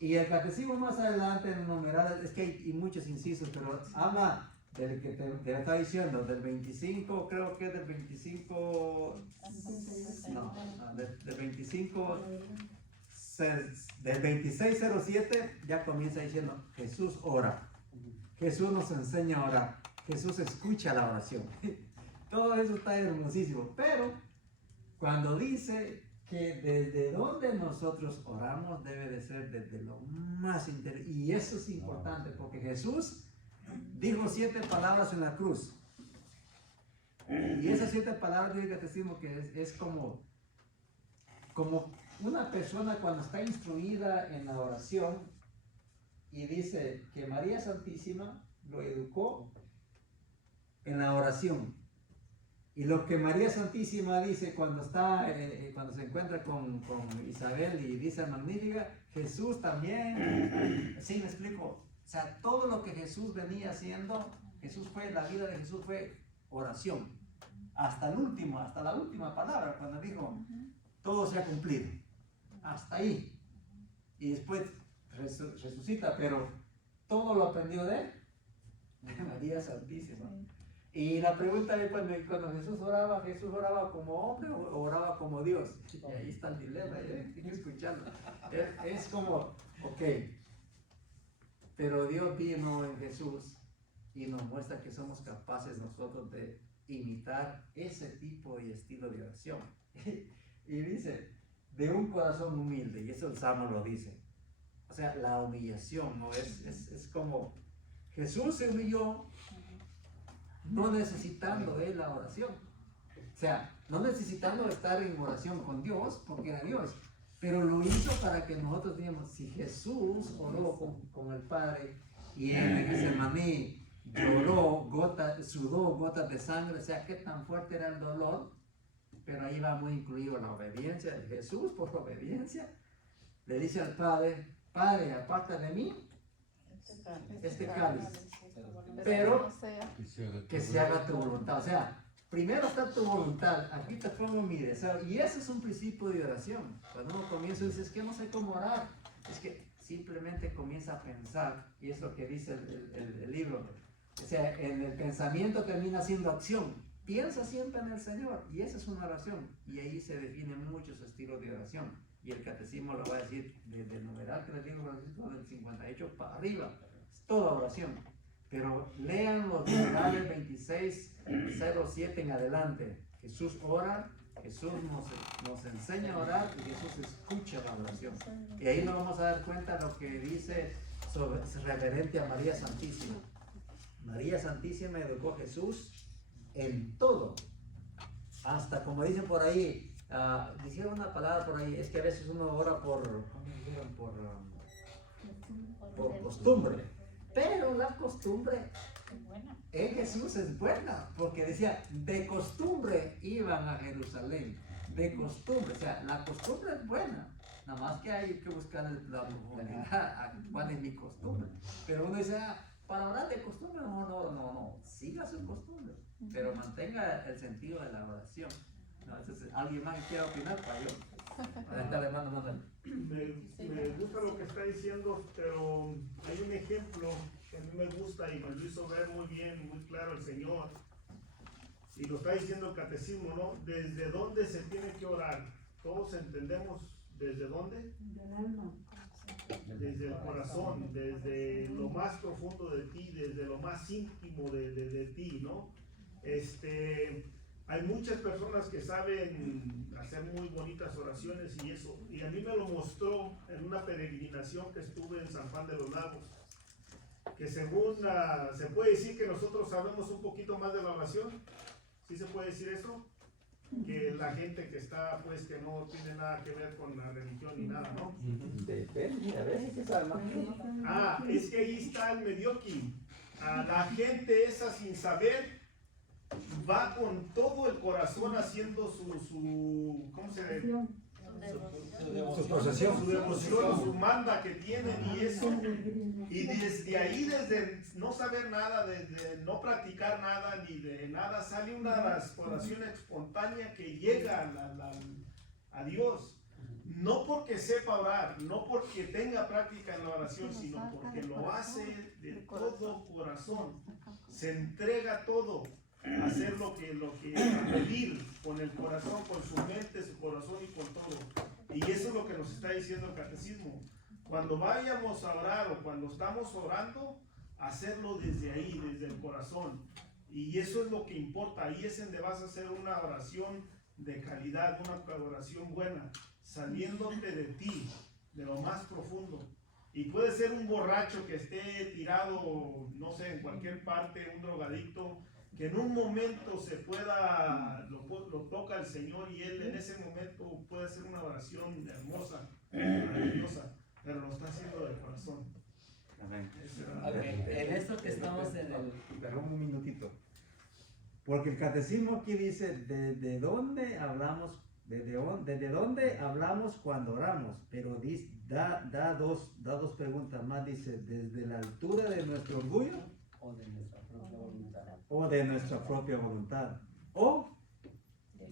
Y el catecismo más adelante en el numeral, es que hay muchos incisos, pero habla del que te está diciendo, del 25, creo que del 25, del 25, del 2607 ya comienza diciendo, Jesús ora, Jesús nos enseña a orar, Jesús escucha la oración. Todo eso está hermosísimo, pero cuando dice que desde donde nosotros oramos debe de ser desde lo más interior, y eso es importante porque Jesús dijo 7 palabras en la cruz, y esas 7 palabras dice el catecismo que es como una persona cuando está instruida en la oración y dice que María Santísima lo educó en la oración. Y lo que María Santísima dice cuando se encuentra con Isabel y dice Magnífica, Jesús también, ¿sí me explico? O sea, todo lo que Jesús venía haciendo, la vida de Jesús fue oración. Hasta la última palabra, cuando dijo, todo se ha cumplido. Hasta ahí. Y después resucita, pero todo lo aprendió de María Santísima. Y la pregunta es cuando Jesús oraba como hombre o oraba como Dios. Y ahí está el dilema, hay que escucharlo. Es como, ok, pero Dios vino en Jesús y nos muestra que somos capaces nosotros de imitar ese tipo y estilo de oración. Y dice, de un corazón humilde, y eso el Salmo lo dice. O sea, la humillación, ¿no? Es como Jesús se humilló no necesitando de la oración. O sea, no necesitando estar en oración con Dios, porque era Dios, pero lo hizo para que nosotros digamos, si Jesús oró con el Padre y en Getsemaní lloró, sudó gotas de sangre, o sea, qué tan fuerte era el dolor, pero ahí va muy incluido la obediencia de Jesús. Por obediencia le dice al Padre, Padre, aparta de mí este cáliz, pero que se haga tu voluntad. O sea, primero está tu voluntad, aquí te pongo mi deseo, y ese es un principio de oración. Cuando uno comienza y dice, es que no sé cómo orar, es que simplemente comienza a pensar, y es lo que dice el libro. O sea, en el pensamiento termina siendo acción. Piensa siempre en el Señor, y esa es una oración, y ahí se definen muchos estilos de oración, y el catecismo lo va a decir desde el numeral que les digo, Francisco, del 58 para arriba, es toda oración. Pero lean los numerales 2607 en adelante. Jesús ora, Jesús nos enseña a orar y Jesús escucha la oración. Y ahí nos vamos a dar cuenta de lo que dice referente a María Santísima. María Santísima educó a Jesús en todo. Hasta como dicen por ahí, dijeron una palabra por ahí, es que a veces uno ora por costumbre. Pero la costumbre en Jesús es buena, porque decía, de costumbre iban a Jerusalén, de costumbre, o sea, la costumbre es buena, nada más que hay que buscar la profundidad, cuál es mi costumbre. Pero uno dice, para orar de costumbre, no, siga su costumbre, pero mantenga el sentido de la oración. No, entonces, ¿alguien más que quiera opinar para yo? Adelante, hermano Manuel. Me gusta lo que está diciendo, pero hay un ejemplo que a mí me gusta y me lo hizo ver muy bien, muy claro el Señor. Y lo está diciendo el catecismo, ¿no? ¿Desde dónde se tiene que orar? Todos entendemos desde dónde. Del alma. Desde el corazón, desde lo más profundo de ti, desde lo más íntimo de ti, ¿no? Hay muchas personas que saben hacer muy bonitas oraciones y eso, y a mí me lo mostró en una peregrinación que estuve en San Juan de los Lagos, que según se puede decir que nosotros sabemos un poquito más de la oración. ¿Sí se puede decir eso? Que la gente que está, pues, que no tiene nada que ver con la religión ni nada, ¿no? Depende, a veces que sabe más. Es que ahí está el medioqui. La gente esa sin saber va con todo el corazón haciendo su ¿cómo se dice? Su procesión. Su devoción, su manda que tienen y eso. Y desde ahí, desde no saber nada, desde no practicar nada, ni de nada, sale una oración espontánea que llega a Dios. No porque sepa orar, no porque tenga práctica en la oración, sino porque lo hace de todo corazón. Se entrega todo. Hacer lo que pedir con el corazón, con su mente, su corazón y con todo. Y eso es lo que nos está diciendo el catecismo. Cuando vayamos a orar o cuando estamos orando, hacerlo desde ahí, desde el corazón. Y eso es lo que importa. Ahí es donde vas a hacer una oración de calidad, una oración buena, saliéndote de ti, de lo más profundo. Y puede ser un borracho que esté tirado, no sé, en cualquier parte, un drogadicto, que en un momento se pueda, lo toca el Señor y Él en ese momento puede hacer una oración hermosa, maravillosa, pero lo está haciendo del corazón. Amén. En esto que estamos en el... Perdón un minutito. Porque el catecismo aquí dice, ¿desde dónde hablamos? ¿Desde dónde hablamos cuando oramos? Pero da dos preguntas más. Dice, ¿desde la altura de nuestro orgullo? O de nuestra propia voluntad. O de nuestra propia voluntad. O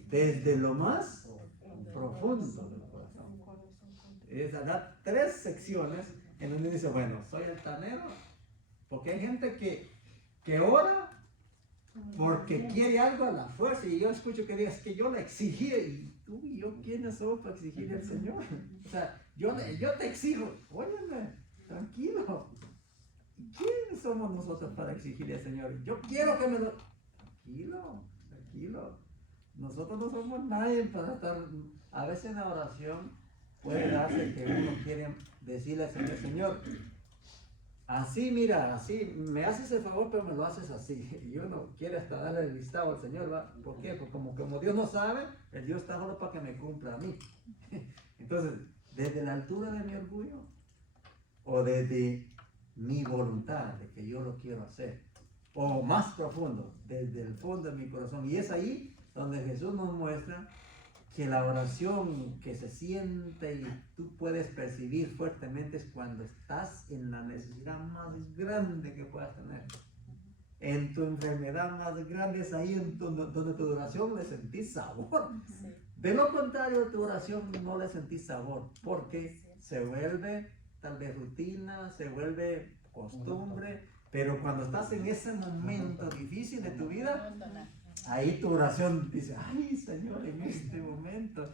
desde lo más profundo del corazón. Da tres secciones en donde dice, bueno, soy altanero, porque hay gente que ora porque quiere algo a la fuerza, y yo escucho que digas que yo le exigí, y tú y yo, ¿quiénes somos para exigirle al Señor? O sea, yo te exijo, óyeme, tranquilo. ¿Quiénes somos nosotros para exigirle al Señor? Yo quiero que me lo... Tranquilo. Nosotros no somos nadie para estar... A veces en la oración puede darse que uno quiere decirle al Señor, Señor, así, mira, así, me haces el favor, pero me lo haces así. Y uno quiere hasta darle el listado al Señor, ¿va? ¿Por qué? Porque como Dios no sabe, el Dios está solo para que me cumpla a mí. Entonces, desde la altura de mi orgullo, o desde mi voluntad, de que yo lo quiero hacer, o más profundo, desde el fondo de mi corazón. Y es ahí donde Jesús nos muestra que la oración que se siente y tú puedes percibir fuertemente es cuando estás en la necesidad más grande que puedas tener. En tu enfermedad más grande es ahí donde tu oración le sentís sabor. De lo contrario, tu oración no le sentís sabor, porque se vuelve tal vez rutina, se vuelve costumbre, pero cuando estás en ese momento difícil de tu vida, ahí tu oración dice, ay Señor, en este momento,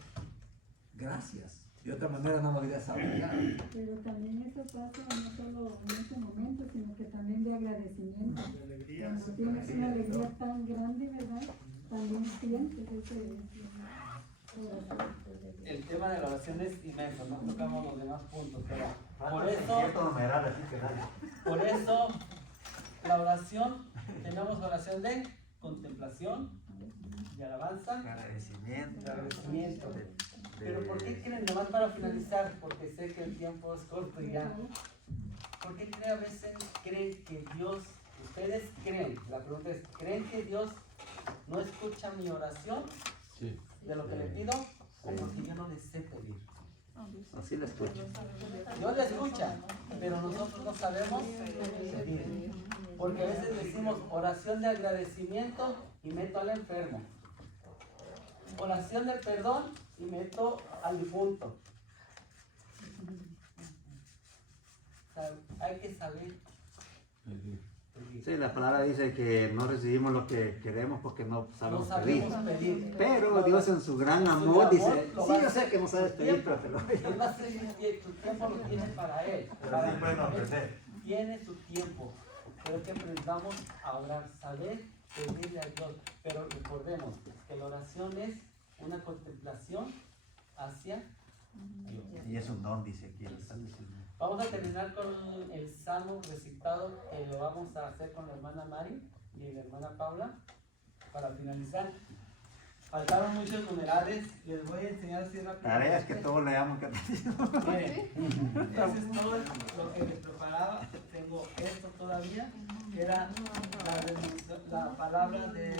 gracias. De otra manera no me hubiera saboreado. Pero también eso pasa no solo en ese momento, sino que también de agradecimiento. Cuando tienes una alegría tan grande, ¿verdad? También sientes ese... El tema de la oración es inmenso, no tocamos los demás puntos, pero por eso la oración, tenemos oración de contemplación, de alabanza, agradecimiento. Pero ¿por qué creen, nomás para finalizar, porque sé que el tiempo es corto y ya, ¿por qué a veces creen que Dios, ustedes creen, la pregunta es, ¿creen que Dios no escucha mi oración? Sí. De lo que le pido, o porque yo no le sé pedir. Así la escucho. Dios le escucha, pero nosotros no sabemos pedir. Porque a veces decimos oración de agradecimiento y meto al enfermo. oración del perdón y meto al difunto. Hay que saber pedir. Sí, la palabra dice que no recibimos lo que queremos porque no sabemos pedir. pedir. Pero Dios en su gran amor dice, sí, yo sé que no sabes pedir, pero te lo doy. Él va a hacer tu tiempo lo tiene para Él. Tiene su tiempo. Pero que aprendamos a orar, saber pedirle a Dios. Pero recordemos que la oración es una contemplación hacia Dios. Y es un don, dice aquí. Vamos a terminar con el salmo recitado que lo vamos a hacer con la hermana Mari y la hermana Paula para finalizar. Faltaron muchos numerales, les voy a enseñar así rápido. Tareas que todos leamos. Miren, eso es todo lo que les preparaba. Tengo esto todavía, que era la palabra de...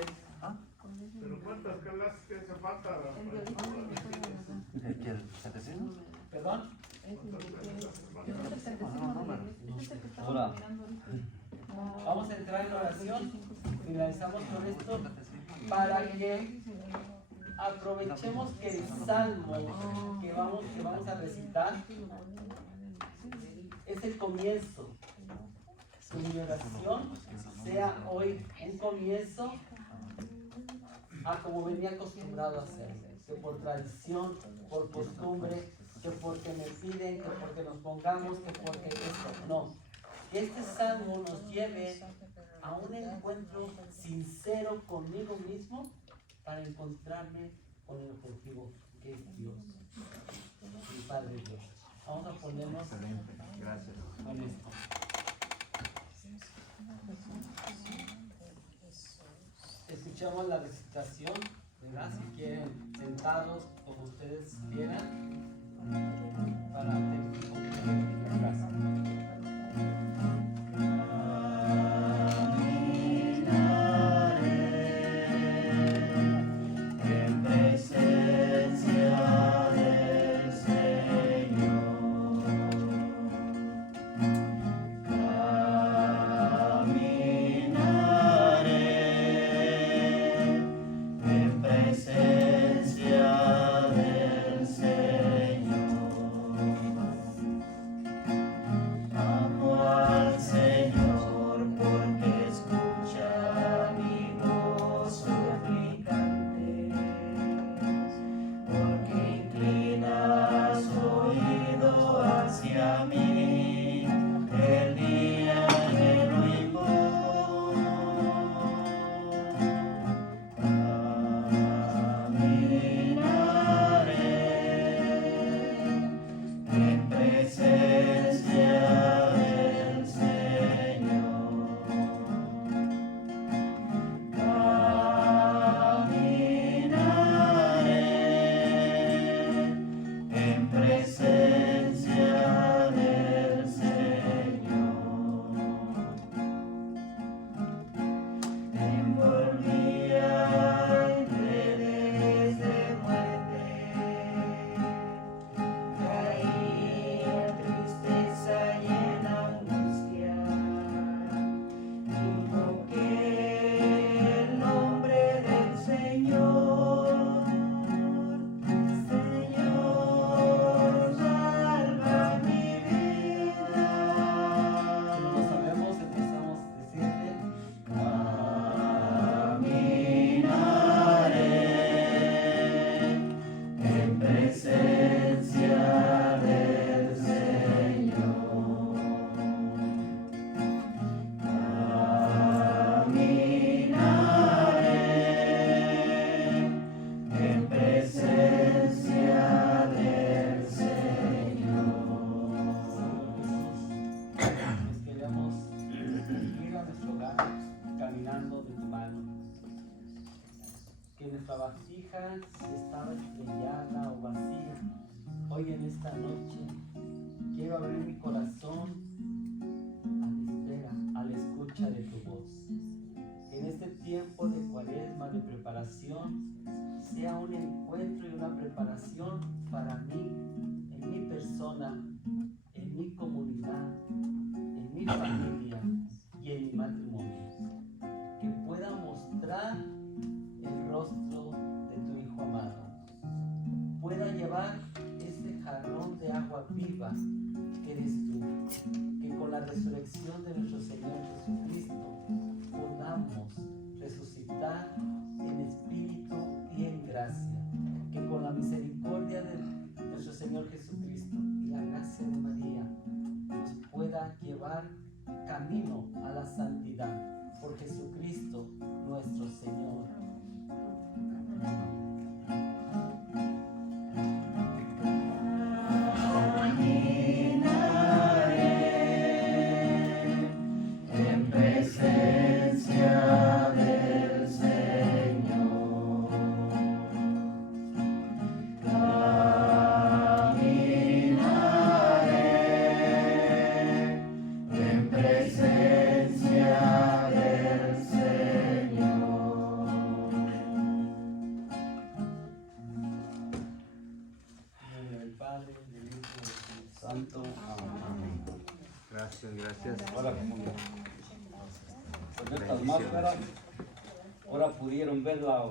Pero ¿cuántas clases que hace falta? ¿El catecismo? ¿Perdón? Ahora. Vamos a entrar en oración. Finalizamos con esto para que aprovechemos que el salmo que vamos a recitar es el comienzo. Que mi oración sea hoy un comienzo a como venía acostumbrado a hacer, que por tradición, por costumbre, que porque me piden, que porque nos pongamos, que porque esto, no. Que este salmo nos lleve a un encuentro sincero conmigo mismo para encontrarme con el objetivo que es Dios, mi Padre Dios. Vamos a ponernos Gracias. con esto. Escuchamos la recitación, ¿verdad? Si quieren, sentados como ustedes quieran, para terminar la casa. Si estaba estrellada o vacía, hoy en esta noche quiero abrir mi corazón a la espera, a la escucha de tu voz. En este tiempo de cuaresma, de preparación, sea un encuentro y una preparación para mí, en mi persona, en mi comunidad, en mi familia y en mi matrimonio. Que pueda mostrar el rostro de tu Hijo amado. que con la resurrección de nuestro Señor Jesucristo podamos resucitar en espíritu y en gracia, que con la misericordia de nuestro Señor Jesucristo y la gracia de María nos pueda llevar camino a la santidad por Jesucristo nuestro Señor. En presencia del Señor, caminaré en presencia del Señor. En nombre del Padre, del Hijo y del Espíritu Santo. Amén. Gracias, gracias. Ahora, con estas máscaras, ahora pudieron ver la